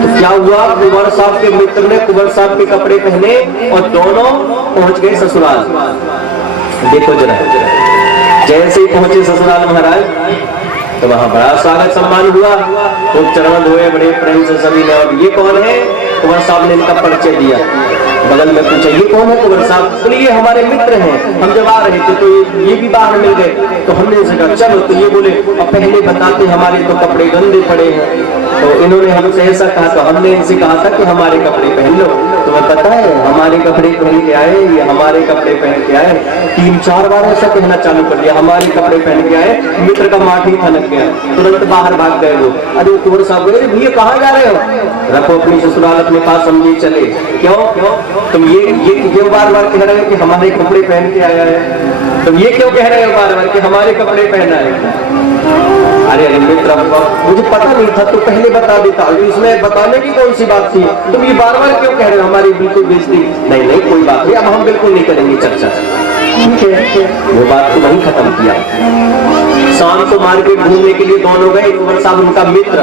तो क्या हुआ, कुंवर साहब के मित्र ने कुंवर साहब के कपड़े पहने और दोनों पहुंच गए ससुराल। देखो जरा, जैसे ही पहुंचे ससुराल महाराज, तो वहां बड़ा स्वागत सम्मान हुआ, खूब चरण धोए बड़े प्रेम से सभी ने। और ये कौन है? कुंवर साहब ने इनका परिचय दिया। बगल में पूछा ये कौन है? कुंवर साहब बोले ये हमारे मित्र हैं, हम जब आ रहे थे तो ये भी बाहर मिल गए, तो हमने इनसे कहा चलो। तो ये बोले अब पहले बताते हमारे तो कपड़े गंदे पड़े हैं। तो इन्होंने हमसे ऐसा कहा, तो हमने इनसे कहा था कि हमारे कपड़े पहन लो। तुम्हें पता है हमारे कपड़े पहन के आए, ये हमारे कपड़े पहन के आए। 3-4 बार ऐसा कहना चालू कर दिया, हमारे कपड़े पहन के आए। मित्र का माटी थनक गया, तुरंत बाहर भाग गए वो। अरे कुंवर साहब बोले भैया कहाँ जा रहे हो? रखो अपनी ससुराल अपने पास, समझे चले। क्यों तुम ये बार बार कह रहे हो कि हमारे कपड़े पहन के आया है? तुम ये क्यों कह रहे हो बार बार कि हमारे कपड़े पहना है? अरे मित्र मुझे पता नहीं था, तो पहले बता देता, इसमें बताने की कौन सी बात थी? तुम ये बार बार क्यों कह रहे हो? हमारी बिल्कुल बेइज्जती नहीं कोई बात नहीं, अब हम बिल्कुल नहीं करेंगे चर्चा। ठीक है, वो बात को वहीं खत्म किया। शाम को मार्केट घूमने के लिए दोनों गए। कुंवर साहब उनका मित्र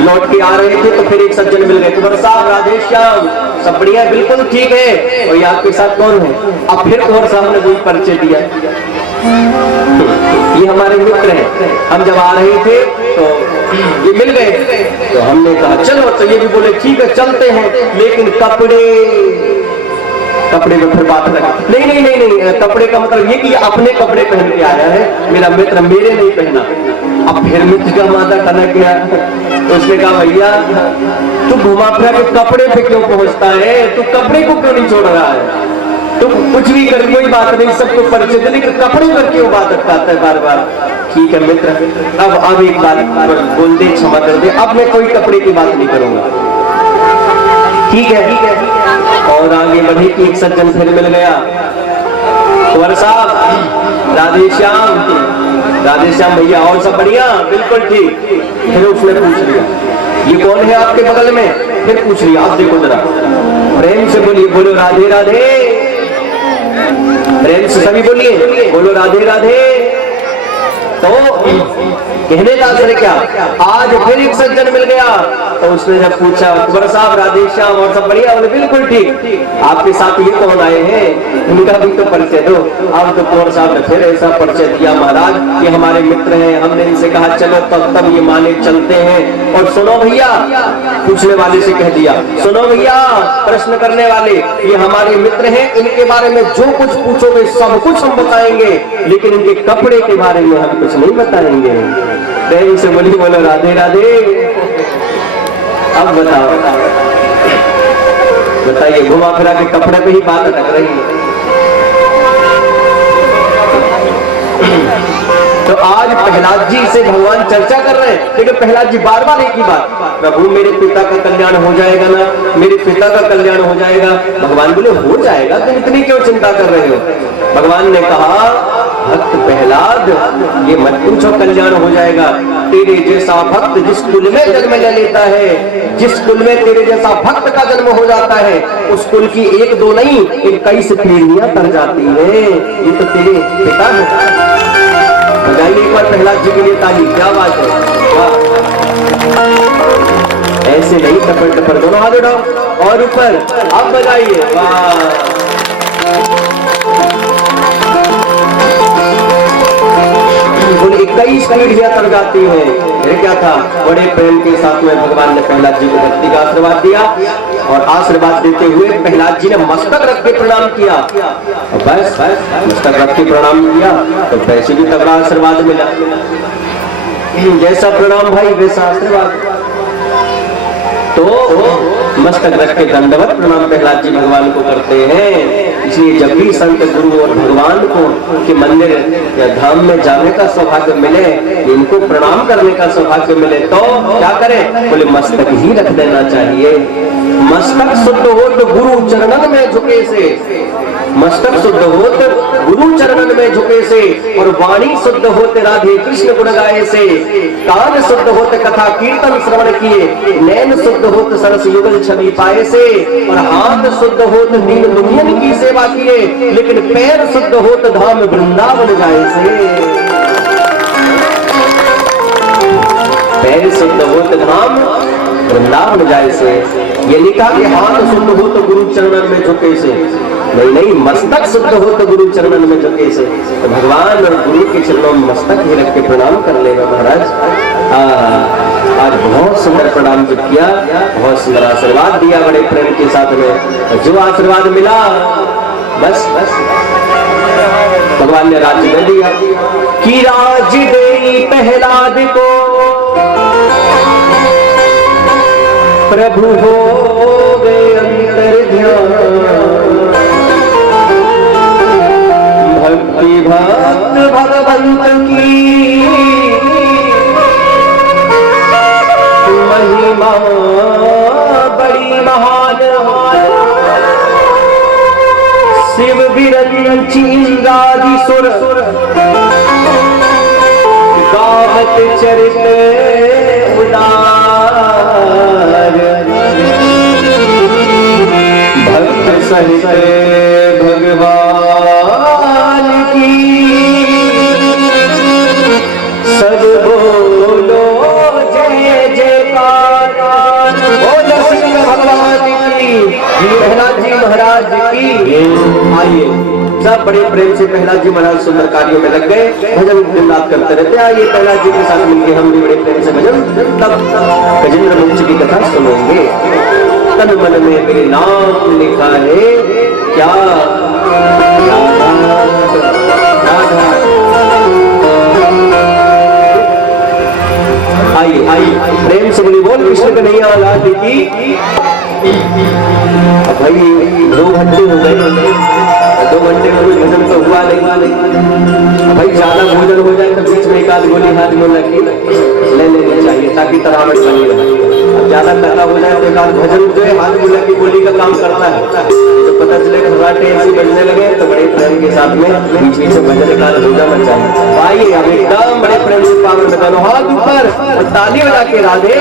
लौट के आ रहे थे, तो फिर एक सज्जन मिल गए। कुंवर साहब राधे श्याम, सब बढ़िया? बिल्कुल ठीक है। और ये आपके साथ कौन है? अब फिर कुंवर साहब ने वही परिचय दिया, ये हमारे मित्र हैं, हम जब आ रहे थे तो ये मिल गए। तो हमने कहा चलो, तो ये भी बोले ठीक है चलते हैं, लेकिन कपड़े कपड़े में फिर बात लगा, नहीं नहीं नहीं नहीं, कपड़े का मतलब ये कि अपने कपड़े पहन के आया है, मेरा मित्र मेरे नहीं पहना। अब फिर मित्र का माथा कनक गया, तो उसने कहा भैया तू घुमा फिरा के कपड़े पे क्यों पहुंचता है, तू कपड़े को क्यों नहीं छोड़ रहा है, तो कुछ भी कर कोई बात नहीं, सबको परिचय दे, लेकिन कपड़े पर क्यों बात अटकाता है बार बार। ठीक है मित्र, अब एक बात बोल दे, क्षमा कर दे, अब मैं कोई कपड़े की बात नहीं करूंगा। ठीक है। और आगे बढ़े कि एक सज्जन फिर मिल गया, कुंवर साहब राधे श्याम भैया, और सब बढ़िया, बिल्कुल ठीक। फिर उसने पूछ लिया ये कौन है आपके बगल में, फिर पूछ लिया, आप देखो जरा, प्रेम से बोलिए, बोलो राधे राधे, प्रेम से सभी बोलिए, बोलो राधे राधे। तो कहने का असर क्या, आज फिर एक सज्जन मिल गया, तो उसने जब पूछा कुंवर साहब राधे श्याम और सब बढ़िया, बोले बिल्कुल ठीक, आपके साथ ये कौन आए हैं, उनका भी तो परिचय दो। अब तो कुंवर साहब ने फिर ऐसा परिचय दिया, महाराज ये हमारे मित्र हैं, हमने इनसे कहा चलो तब ये माने चलते हैं। और सुनो भैया, पूछने वाले से कह दिया, सुनो भैया प्रश्न करने वाले, ये हमारे मित्र हैं, इनके बारे में जो कुछ पूछोगे सब कुछ हम बताएंगे, लेकिन इनके कपड़े के बारे में हम कुछ नहीं बताएंगे। प्रेम से बोली, बोलो राधे राधे। अब बताइए, घुमा फिरा के कपड़े पे ही बात अटक रही है। तो आज प्रहलाद जी से भगवान चर्चा कर रहे हैं, लेकिन प्रहलाद जी बार बार एक ही बात, प्रभु मेरे पिता का कल्याण हो जाएगा ना, मेरे पिता का कल्याण हो जाएगा। भगवान बोले हो जाएगा, तुम इतनी क्यों चिंता कर रहे हो। भगवान ने कहा भक्त प्रहलाद ये मत पूछो, कल्याण हो जाएगा, तेरे जैसा भक्त जिस कुल में जन्म ले लेता है, जिस कुल में तेरे जैसा भक्त का जन्म हो जाता है, उस कुल की एक दो नहीं 21 पीढ़ियां तर जाती है। ये तो तेरे पिता है। बजाइए एक बार प्रहलाद जी के लिए ताली, क्या बात है, ऐसे नहीं टपर टपर दोनों हाथ उठाओ और ऊपर, अब बजाइए, वाह। बोले 21 पीढ़ियां तर जाती है। फिर क्या था, बड़े प्रेम के साथ में भगवान ने प्रहलाद जी को भक्ति का आशीर्वाद दिया, और आशीर्वाद देते हुए प्रहलाद जी ने मस्तक रख के प्रणाम किया। बस मस्तक रख के प्रणाम किया तो वैसे भी तगड़ा आशीर्वाद मिला, जैसा प्रणाम भाई वैसा आशीर्वाद। तो मस्तक रख के दंडवत प्रणाम प्रहलाद जी भगवान को करते हैं। इसलिए जब भी संत गुरु और भगवान को के मंदिर या धाम में जाने का सौभाग्य मिले, इनको प्रणाम करने का सौभाग्य मिले, तो क्या करें, बोले मस्तक ही रख देना चाहिए। मस्तक शुद्ध हो तो गुरु चरणन में झुके से, मस्तक शुद्ध हो तो गुरु चरणन में झुके से, और वाणी शुद्ध होते राधे कृष्ण गुण गाए से, कान शुद्ध होते कथा कीर्तन श्रवण किए, नैन शुद्ध होते सरस युगल छवि पाए से, और हाथ शुद्ध होते दीन दुनियन की सेवा किए, लेकिन पैर शुद्ध होते धाम वृंदावन जाए से। पैर शुद्ध होते धाम वृंदावन जाए से, ये लिखा कि हाथ शुद्ध हो तो गुरु चरणन में झुके से, नहीं, मस्तक शुद्ध हो तो गुरु चरणन में झुके से। तो भगवान और गुरु के चरणों में मस्तक ही रख के प्रणाम कर लेगा महाराज। आज बहुत सुंदर प्रणाम किया, बहुत सुंदर आशीर्वाद दिया बड़े प्रेम के साथ में। जो आशीर्वाद मिला बस भगवान ने राज्य दे दिया कि राज्य दे प्रहलाद को प्रभु हो गए अंतर ध्यान, भक्ति भक्त भगवंत की महिमा बड़ी महान, शिव विरंची इंद्रादि सुर गावत चरित उदार, भक्त सहित भगवान की सब बोलो जय जयकार, बोलो भगवान की, प्रहलाद जी महाराज की। आइए सब बड़े प्रेम से प्रहलाद जी महाराज सुंदर कार्यों में लग गए, भजन दिन रात करते रहते। आइए प्रहलाद जी के साथ मिलकर हम भी बड़े प्रेम से भजन तब गजेंद्र मोक्ष की कथा सुनेंगे। तन मन में मेरे नाम लिखा है, क्या आई आई प्रेम से बोली बोल कृष्ण कन्हैया लाल की। भाई 2 घंटे हो गए, 2 घंटे में भोजन तो हुआ नहीं। भाई ज्यादा भोजन हो जाए तो बीच में एक आध गोली हाथ में लगी ले लेनी चाहिए ताकि तरावट बनी रहे। अब ज्यादा लगा हो जाए तो एक आध भजन जो है हाथ में लगी गोली का काम करता है, तो पता चले घबराहट ऐसी बजने लगे तो बड़े प्रेम के साथ में बीच बीच में भजन एक आध हो जाना चाहिए। भाई अब एकदम बड़े प्रेम से पावन में दोनों हाथ ऊपर और ताली बजा के राधे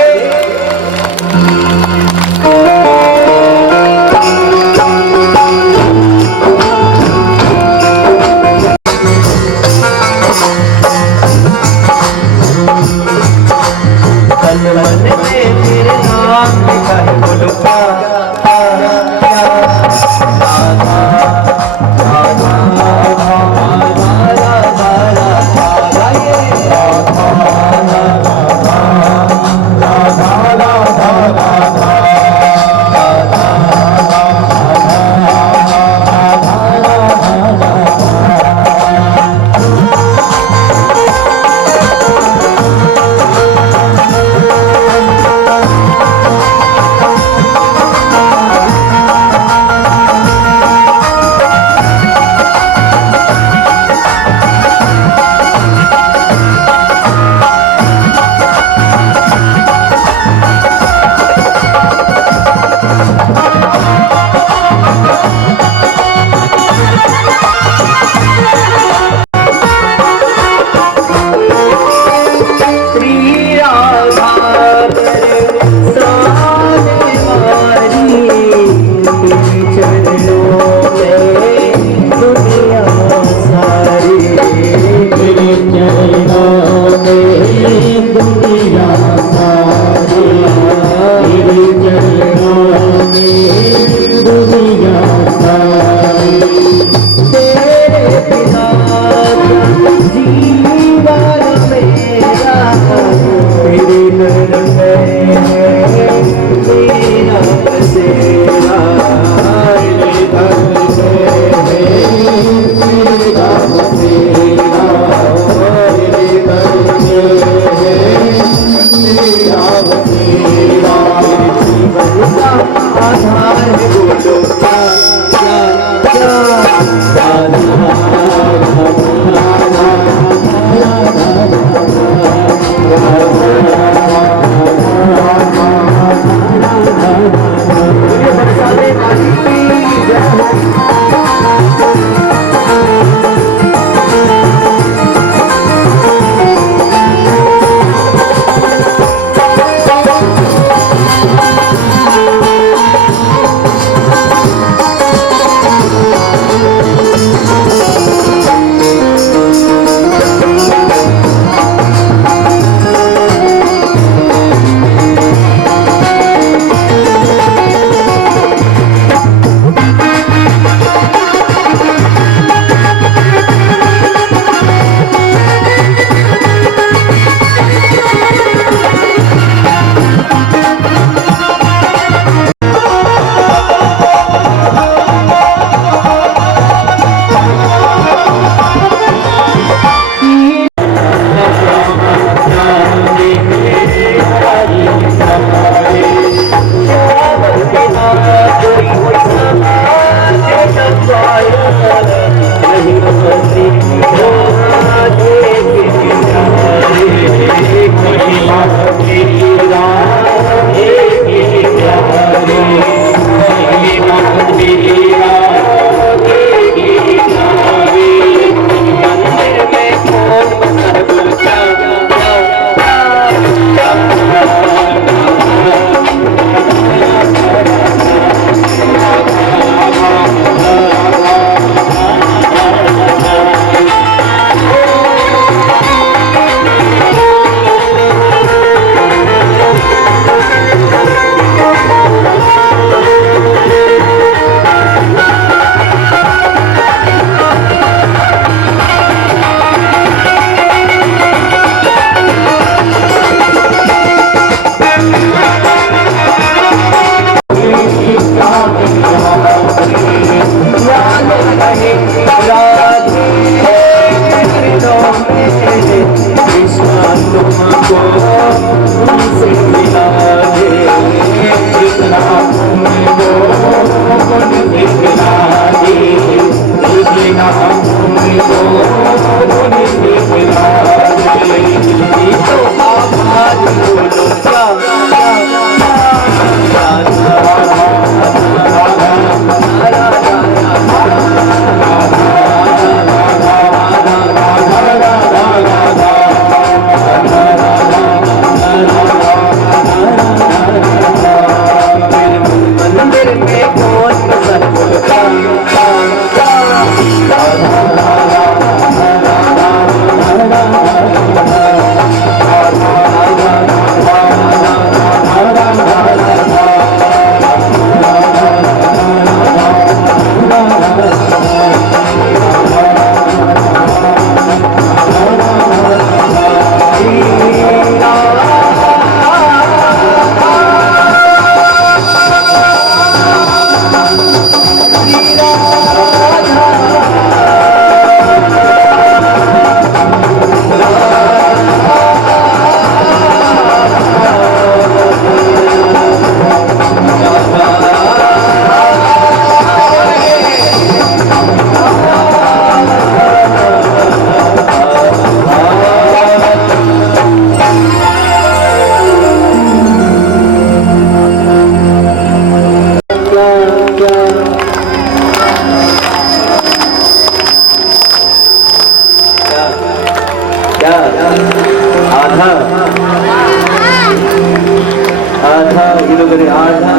मेरे आधा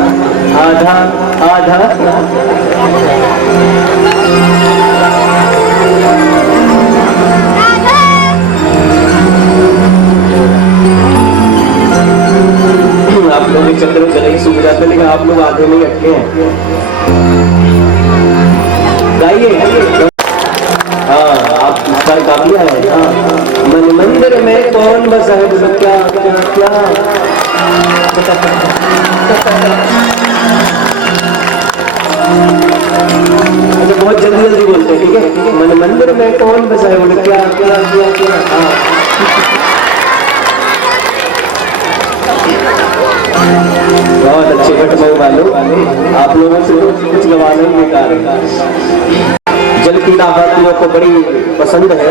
आधा आधा। आप लोग के चक्कर में चलेगी सूख जाते, लेकिन आप लोग आधे में अटके हैं। गाइए। हाँ, आप इसका काफिया है। हाँ, मन मंदिर में कौन बसा है, बोलो क्या क्या क्या। अच्छा, बहुत जल्दी जल्दी बोलते हैं, ठीक है ठीक है। मन मंदिर में कौन बसा है, बोलो क्या क्या क्या क्या। हाँ, बहुत अच्छे बटमऊ वालों, आप लोगों से कुछ गवाना ही बेकार है। जल क्रीड़ा हाथियों को बड़ी पसंद है,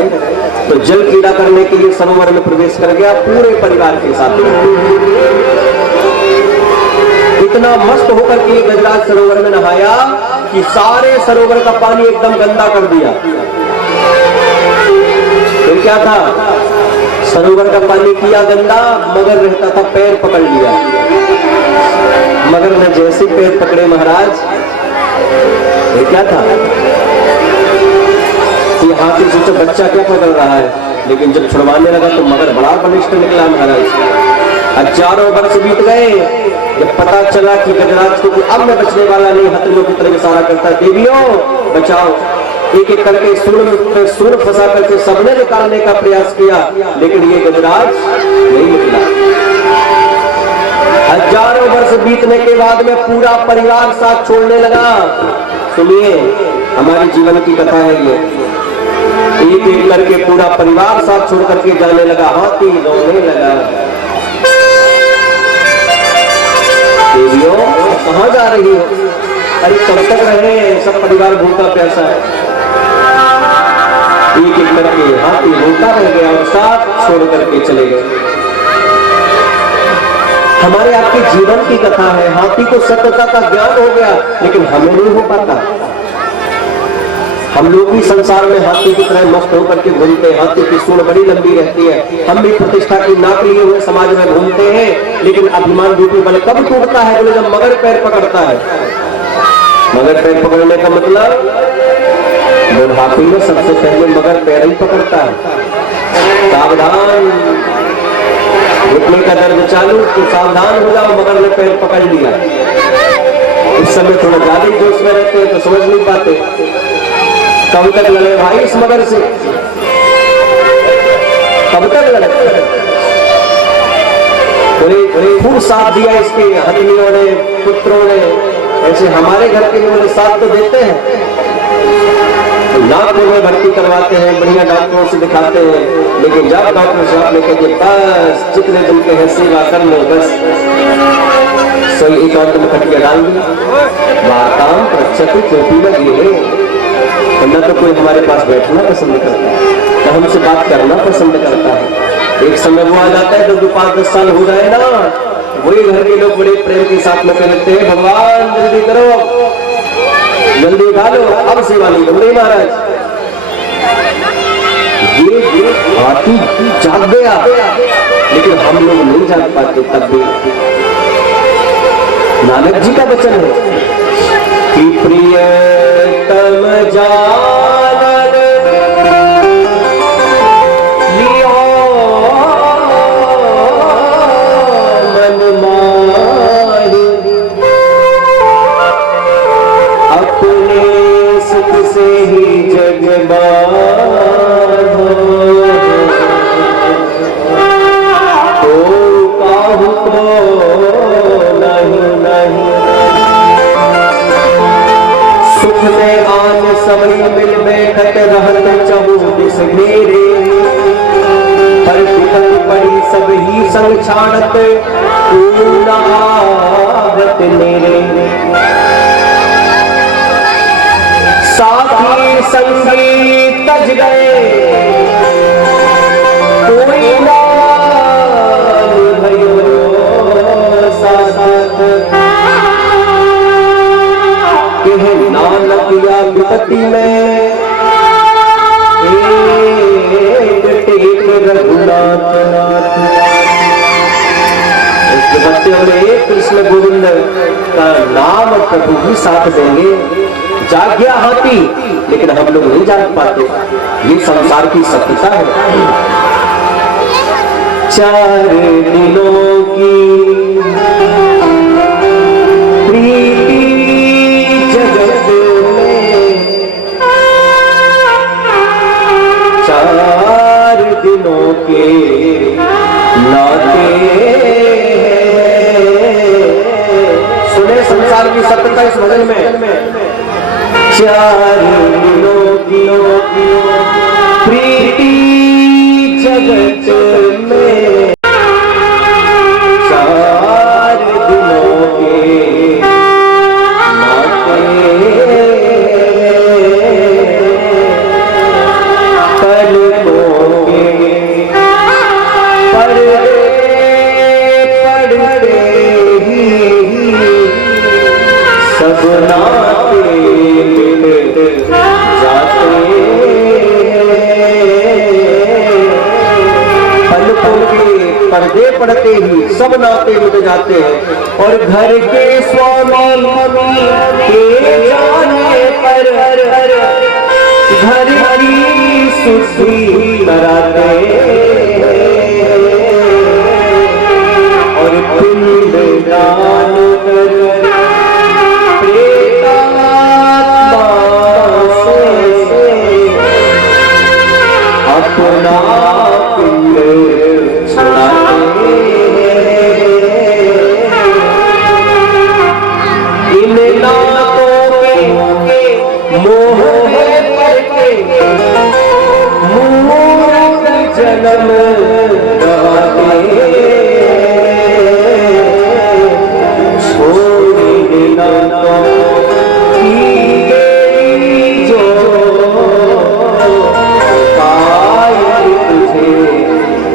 तो जल क्रीड़ा करने के लिए सरोवर में प्रवेश कर गया पूरे परिवार के साथ। इतना मस्त होकर के गजराज सरोवर में नहाया कि सारे सरोवर का पानी एकदम गंदा कर दिया। फिर क्या था, सरोवर का पानी किया गंदा, मगर रहता था पैर पकड़ लिया। मगर ने जैसे पैर पकड़े महाराज, ये क्या था कि हाथी सोचा बच्चा क्या पकड़ रहा है, लेकिन जब छुड़वाने लगा तो मगर बड़ा बलिष्ठ निकला महाराज। हजारों वर्ष बीत गए, जब पता चला कि गजराज को अब मैं बचने वाला नहीं, हथेलियों की तरफ इशारा करता, देवियों बचाओ। एक एक करके सूर फंसा करके सबने निकालने का प्रयास किया, लेकिन ये गजराज नहीं निकला। हजारों वर्ष बीतने के बाद में पूरा परिवार साथ छोड़ने लगा। सुनिए, हमारे जीवन की कथा है ये। एक एक करके पूरा परिवार साथ छोड़ करके जाने लगा, हाथी रोने लगा। देवियों कहाँ जा रही हो? अरे कब तक रहे, सब परिवार भूखा प्यासा है। एक एक करके हाथी भूखा रह गया और साथ छोड़ करके चले गए। हमारे आपके जीवन की कथा है। हाथी को सत्यता का ज्ञान हो गया, लेकिन हमें नहीं हो पाता। हम लोग भी संसार में हाथी की तरह मस्त होकर के घूमते हैं। हाथी की सूंड बड़ी लंबी रहती है। हम भी प्रतिष्ठा की नाक लिए हुए समाज में घूमते हैं, लेकिन अभिमान रूपी बल कब टूटता है, बोले जब मगर पैर पकड़ता है। मगर पैर पकड़ने का मतलब हाथी में सबसे पहले मगर पैर ही पकड़ता है। सावधान, घुटने का दर्द चालू तो सावधान हो जाओ, मगर ने पैर पकड़ लिया। इस समय थोड़ा ज्यादा जोश में रहते हैं तो समझ नहीं पाते। कब तक लड़े भाई इस मगर से, कब तक लड़े? खूब साथ दिया इसके हथनियों ने, पुत्रों ने। ऐसे हमारे घर के लोग साथ तो देते हैं, नागपुर में भर्ती करवाते हैं, बढ़िया डॉक्टरों से दिखाते हैं, लेकिन जब डॉक्टर साहब ने कहते बस जितने दिन के हैं सेवा कर लो, बस सोई एकांत में खटिया डाल दिया। वार्ताम प्रक्षति चोटी में गिरे, वरना तो कोई हमारे पास बैठना पसंद करता है, तो हमसे बात करना पसंद करता है। एक समय वो आ जाता है तो 5-10 साल हो गए ना, वही घर के लोग बड़े प्रेम के साथ में कहते हैं भगवान जल्दी करो, जल्दी उठा लो, अब सेवा नहीं करो। महाराज ये हाथी जाग गया, लेकिन हम लोग नहीं जाग पाते। तब भी नानक जी का वचन है कि प्रियतम जानन लियो मन माहि, अपने सुख से ही जग बांधो, तो काहू को नहीं नहीं। सुख में आन सबई मिल बैठत रहत चहु दिस घेरे, पर विपत पड़ी सब ही संग छाड़त पूर्ण आदत मेरे। साथी संगी तज गए कोई ना भयो साथ, कह नानक या विपत्ति में एक टेक रघुनाथ नाथ। इस विपत्ति में एक कृष्ण गोविंद का नाम प्रभु ही साथ देंगे। जाग्या होती लेकिन हम लोग नहीं जाग पाते, ये संसार की सत्यता है। 4 दिनों की प्रीति जगत में, 4 दिनों के नाते। सुने संसार की सत्यता इस भजन में। 4 दिनों की प्रीति जगत में, 4 दिनों के नाते। पलकों के पर्दे पड़ते ही सब नाते मिट जाते। पलकों के पर्दे पड़ते ही सब नाते मिट जाते हैं, और घर के स्वामी के जाने पर घर की सुधि कराते, और पिंड दान कर प्रेतात्मा से अपना पिंड छुड़ाते। इन नातों के मोह में पड़ के मूर्ख जन्म गवाते। छोड़ नातों की जो कायल तुझे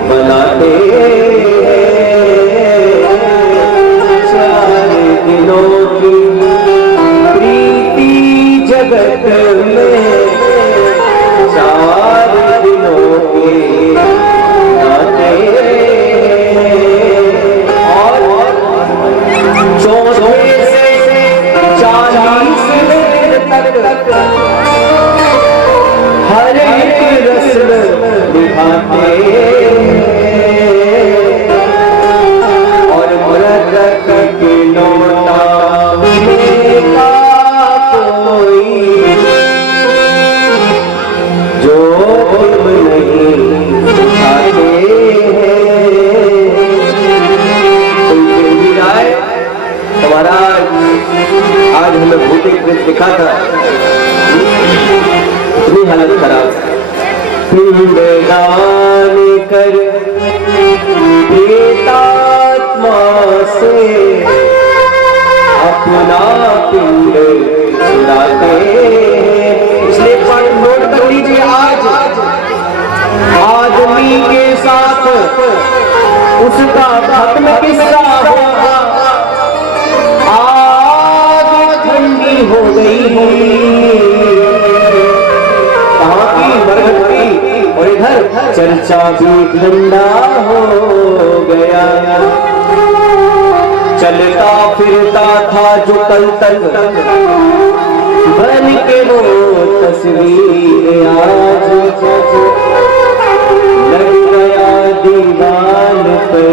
बनाते। 4 दिनों की प्रीति जगत में, 4 दिनों के नाते। और 14 से 40 दिन तक हर एक रस्म निभाते, और मृतक के लौटाने का कोई जोखिम नहीं उठाते हैं। कोई फिर भी आए हमारा, आज हमें भूते कृत दिखा था, इतनी हालत खराब। पिंड दान कर प्रेतात्मा से अपना पिंड छुड़ाते। इसलिए पर नोट कर लीजिए, आज आदमी के साथ उसका खत्म किस्सा होगा। आग ठंडी हो गई, कहाँ की बरगद की, और इधर चर्चा भी ठंडा हो गया। चलता फिरता था जो कल तक बन के वो तस्वीर, आज लग गया दीवान पर,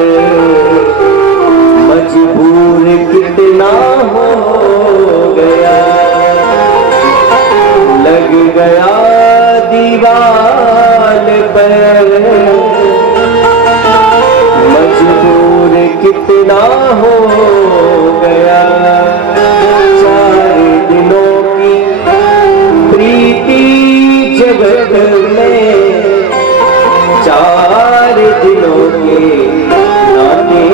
मजबूर कितना हो गया। लग गया दीवान पर, मजबूर कितना हो गया। 4 दिनों की प्रीति जगत में, 4 दिनों के नाते।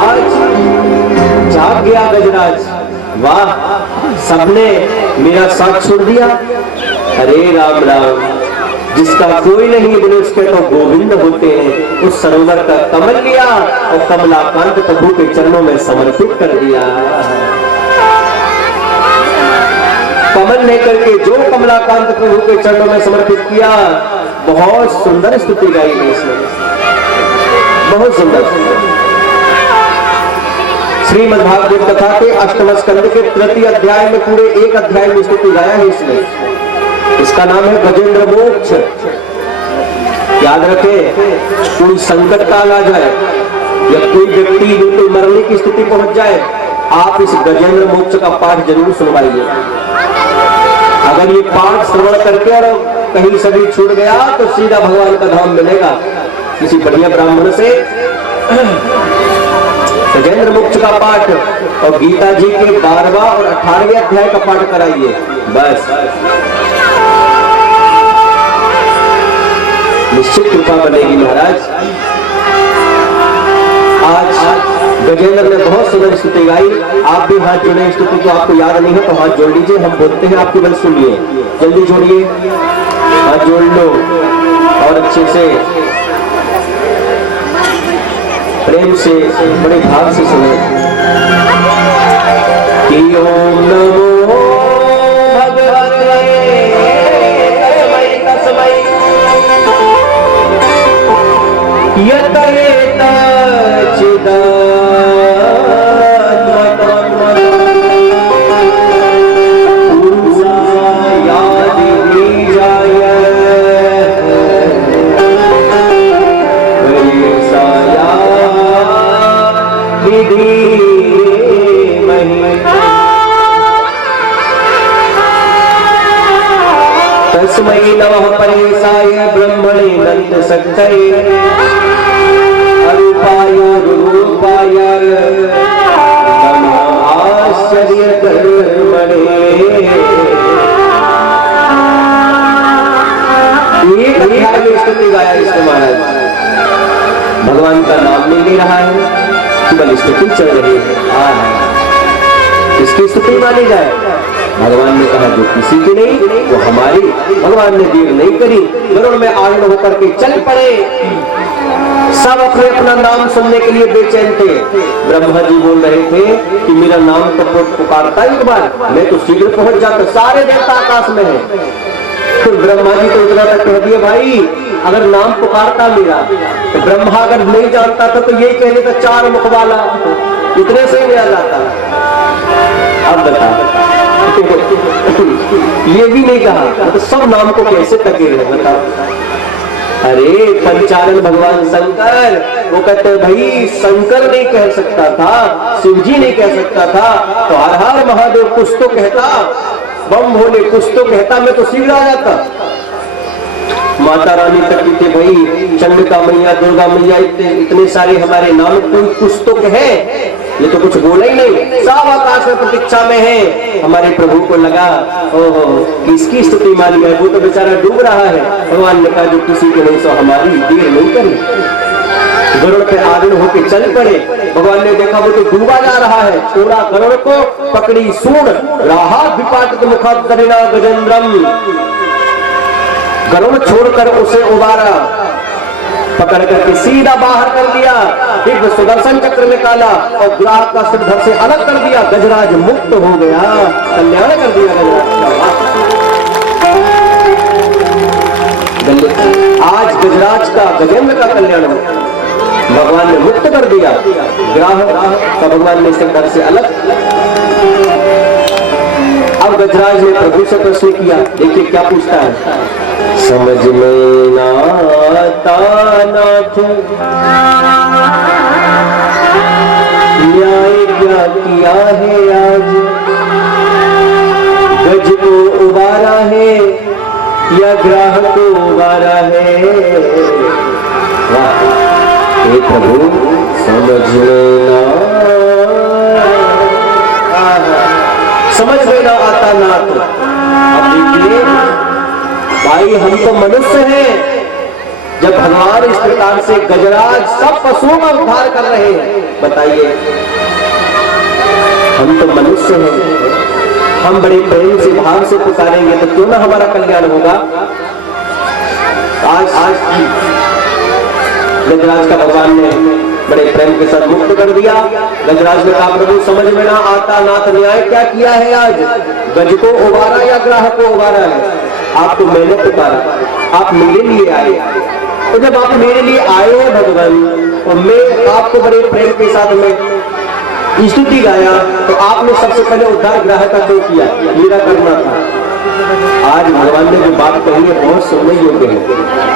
आज जाग गया गजराज, वाह सबने मेरा साथ छोड़ दिया। हरे राम राम, जिसका कोई नहीं बोले उसके तो गोविंद होते हैं। उस सरोवर का कमल लिया और कमलाकांत प्रभु के चरणों में समर्पित कर दिया। कमल लेकर के जो कमलाकांत प्रभु के चरणों में समर्पित किया, बहुत सुंदर स्तुति गाई है इसने, बहुत सुंदर। श्रीमद् भागवत कथा के अष्टम स्कंद के तृतीय अध्याय में पूरे एक अध्याय में स्तुति गाया है इसने। इसका नाम है गजेंद्र मोक्ष। याद रखें, कोई संकट काल आ जाए या कोई व्यक्ति बिल्कुल मरने की स्थिति पहुंच जाए, आप इस गजेंद्र मोक्ष का पाठ जरूर सुनवाइए। अगर ये पाठ श्रवण करके और कहीं सभी छूट गया तो सीधा भगवान का धाम मिलेगा। किसी बढ़िया ब्राह्मण से गजेंद्र मोक्ष का पाठ और गीता जी के 12वां और 18वें अध्याय का पाठ कराइए, बस निश्चित कृपा बनेगी महाराज। आज गजेंद्र ने बहुत सुंदर स्तुति गाई। आप भी हाथ जोड़े, स्तुति को आपको याद नहीं है तो हाथ जोड़ लीजिए, हम बोलते हैं आपकी बल सुनिए। जल्दी जोड़िए, हाथ जोड़ लो और अच्छे से प्रेम से बड़े भाव से सुने कि ओम नमो भगवते तस्मै यतयेत चिदात्मतम् पुरुषायादि बीजाय तस्मै नमः परेशाय ब्रह्मणे नन्दशक्तये अरूपाय रूपाय नमः आश्चर्यकर्मणे। एक अध्याय में स्तुति गाया इसने महाराज। भगवान का नाम नहीं ले रहा है, केवल स्तुति चल रही है। इसकी स्तुति मानी जाए। भगवान ने कहा जो किसी की नहीं वो हमारी। भगवान ने देर नहीं करी, गरुड़ में आरूढ़ होकर के चल पड़े। सब अपने अपना नाम सुनने के लिए बेचैन थे। ब्रह्मा जी बोल रहे थे कि मेरा नाम तो पुकारता एक बार, मैं तो शीघ्र पहुंच जाता, सारे देवता आकाश में है। तो ब्रह्मा जी तो इतना तक कह दिए, भाई अगर नाम पुकारता मेरा तो ब्रह्मा अगर नहीं जानता था तो यही कहने का 4 मुख वाला, इतने से ही आ जाता। अब बता ये भी नहीं कहा तो सब नाम को कैसे टके रहे बताओ। अरे पंचानन भगवान शंकर, वो कहते भाई शंकर नहीं कह सकता था, शिव जी नहीं कह सकता था तो हर हर महादेव कुछ तो कहता, बम भोले कुछ तो कहता, मैं तो शीघ्र आ जाता। माता रानी तक थे भाई, चंडिका मैया, दुर्गा मैया, इतने सारे हमारे नाम, कोई कुछ तो कहे, ये तो कुछ बोला ही नहीं। सब आकाश में प्रतीक्षा में है। हमारे प्रभु को लगा ओहो किसकी स्तुति मानी है, वो तो बेचारा डूब रहा है। भगवान ने कहा जो किसी के नहीं सो हमारी, देर नहीं करी। गरुड़ पे आरूढ़ होकर चल पड़े। भगवान ने देखा वो तो डूबा जा रहा है, छोड़ा गरुड़ को, पकड़ी सूंड, राहा विपाटित मुखादरिना गजेंद्रम। गरुड़ छोड़कर उसे उबारा, पकड़ करके सीधा बाहर कर दिया, दिव्य सुदर्शन चक्र निकाला और ग्राह का सिर धड़ से अलग कर दिया। गजराज मुक्त हो गया, कल्याण कर दिया गजराज। आज गजराज का, गजेंद्र का कल्याण हो, भगवान ने मुक्त कर दिया। ग्राह का भगवान ने सिर धड़ से अलग। अब गजराज ने प्रभु से प्रश्न किया, देखिए क्या पूछता है। समझ में ना आता नाथ न्याय क्या किया है आज, गज को उबारा है या ग्राह को उबारा है। वाह हे प्रभु समझ में ना, समझ में ना आता नाथ। अब देखिए भाई हम तो मनुष्य हैं, जब भगवान इस प्रकार से गजराज सब पशुओं का उद्धार कर रहे हैं, बताइए हम तो मनुष्य हैं, हम बड़े प्रेम से भाव से पुकारेंगे तो क्यों ना हमारा कल्याण होगा। आज गजराज का भगवान ने बड़े प्रेम के साथ मुक्त कर दिया। गजराज ने कहा प्रभु समझ में ना आता नाथ न्याय क्या किया है आज, गज को उबारा या ग्राह को उबारा है। आपको मैंने पुकारा, आप मेरे लिए आए। तो जब आप मेरे लिए आए हैं भगवान, और मैं आपको बड़े प्रेम के साथ में स्तुति गाया, तो आपने सबसे पहले उद्धार ग्रह का क्यों किया? मेरा करना था। आज भगवान ने जो बात कही है बहुत सुनने योग्य है।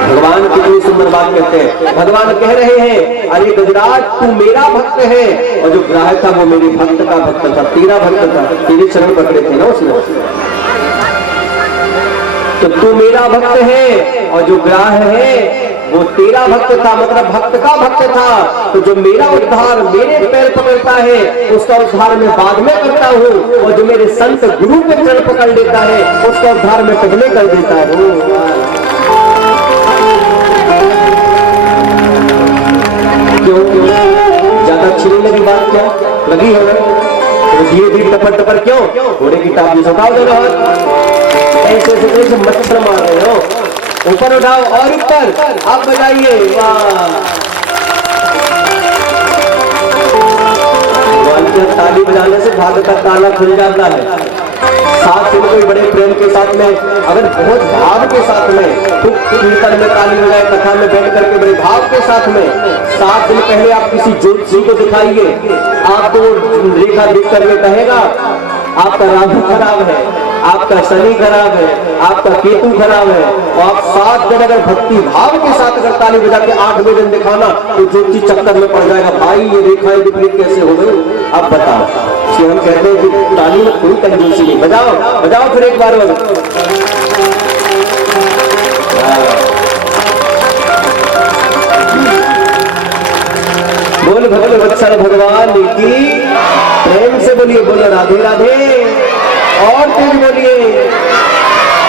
भगवान कितनी सुंदर बात कहते हैं। भगवान कह रहे हैं, अरे गजराज तू मेरा भक्त है, और जो ग्राह था वो मेरे भक्त का भक्त था, तेरा भक्त था, तेरे चरण पकड़े थे ना उसने। तो तू मेरा भक्त है और जो ग्राह है वो तेरा भक्त था, मतलब भक्त का भक्त था। तो जो मेरा उद्धार मेरे पैर पकड़ता है उसका उद्धार मैं बाद में करता हूँ, और जो मेरे संत गुरु के चरण पकड़ लेता है उसका उद्धार मैं पहले कर देता हूँ। क्यों ज्यादा अच्छी नहीं लगी बात? क्या लगी है? तो धीरे धीरे टपर टपर क्यों? घोड़े की टाप सताओ देना, ऐसे ऐसे मच्छर मार रहे हो। ऊपर उठाओ और ऊपर आप बजाइए, वाह। ताली बजाने से भाग्य का ताला खुल जाता है। साथ दिन कोई बड़े प्रेम के साथ में, अगर बहुत भाव के साथ में खूब कीर्तन में ताली बजाए, कथा में बैठ करके बड़े भाव के साथ में 7 दिन पहले आप किसी ज्योतिषी को दिखाइए, आपको रेखा देख करके कहेगा आपका राहु खराब है, आपका शनि खराब है, आपका केतु खराब है, और आप 7 दिन अगर भक्ति भाव के साथ अगर ताली बजा के 8वें दिन दिखाना तो ज्योतिषी चक्कर में पड़ जाएगा। भाई ये रेखाएं विपरीत कैसे हो गई? आप बताओ। इसलिए हम कहते हैं कि ताली में कोई कंजूसी नहीं। बजाओ बजाओ फिर एक बार बोल भगवान वत्सल भगवान की। प्रेम से बोलिए, बोलो राधे राधे। और तेज बोलिए,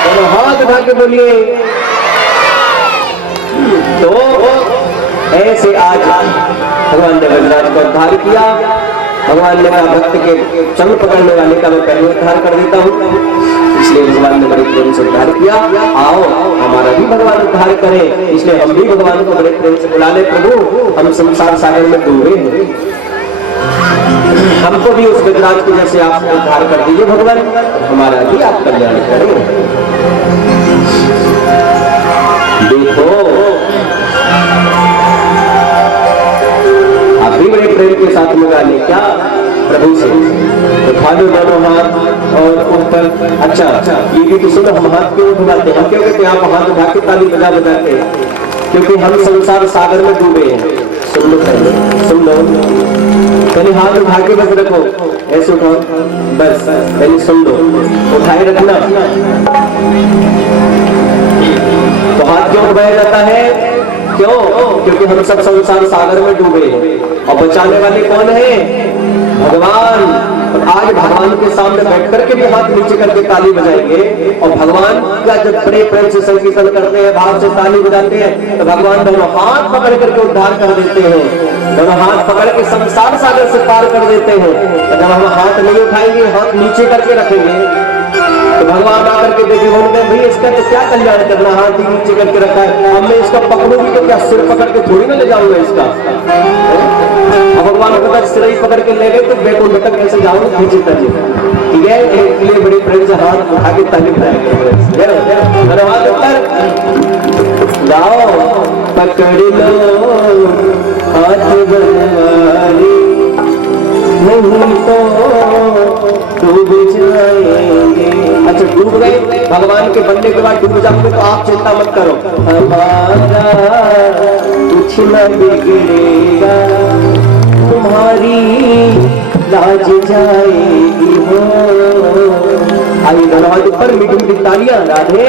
बोलो हाथ उठा के बोलिए। तो ऐसे आज भगवान ने गजराज को उद्धार किया। भगवान ने कहा भक्त के चरण पकड़ने वाले का मैं पहले उद्धार कर देता हूँ, इसलिए भगवान ने बड़े प्रेम से उद्धार किया। आओ हमारा भी भगवान उद्धार करे, इसलिए हम भी भगवान को बड़े प्रेम से बुला ले। प्रभु हम संसार सागर में डूबे हैं, हमको भी उस गजराज को जैसे आप उद्धार कर दीजिए भगवान, हमारा भी आप कल्याण करें। देखो आप भी बड़े प्रेम के साथ में गाने क्या प्रभु से, तो खाली दोनों हाथ और ऊपर। अच्छा ये भी तो सुनो, हम हाथ क्यों उठाते हैं? हम क्यों कहते हैं आप हाथ उठा के ताली बजा बजाते हैं? क्योंकि हम संसार सागर में डूबे हैं। सुन लो पहले, सुन लो पहले, हाथ उठा के बस रखो, ऐसे उठाओ बस, पहले सुन लो, उठाए रखना। तो हाथ क्यों उठाया जाता है? क्यों? क्योंकि हम सब संसार सागर में डूबे हैं, और बचाने वाले कौन है? भगवान। आज भगवान के सामने बैठ करके भी हाथ नीचे करके ताली बजाएंगे, और भगवान का जब बड़े प्रेम से संकीर्तन करते हैं, भाव से ताली बजाते हैं, तो भगवान दोनों हाथ पकड़ करके उद्धार कर देते हैं, दोनों हाथ पकड़ के संसार सागर से पार कर देते हैं। और जब हम हाथ नहीं उठाएंगे, हाथ नीचे करके रखेंगे, तो भगवान आकर के देखे, बोलते हैं भाई इसका तो क्या कल्याण करना, हाथ ही नीचे करके रखा है, अब मैं इसका पकड़ूंगी तो क्या सिर पकड़ के थोड़ी ना ले जाऊंगा इसका। अब भगवान को सिर ही पकड़ के ले गए तो बैकुंठ तक कैसे जाऊंगा? खींचे तजे, ठीक है। इसलिए बड़ी प्रेम से हाथ उठा के ताली बजाएंगे। हाथ ऊपर जाओ, पकड़ लो हाथ बनवारी, नहीं तो डूब जाएंगे। अच्छा डूब गए, भगवान के बनने के बाद डूब जाओगे तो आप चिंता मत करो, हमारा कुछ न बिगड़ेगा, तुम्हारी लाज जाएगी हो। आइए धन्यवाद ऊपर मीठी मीठी तालियां। राधे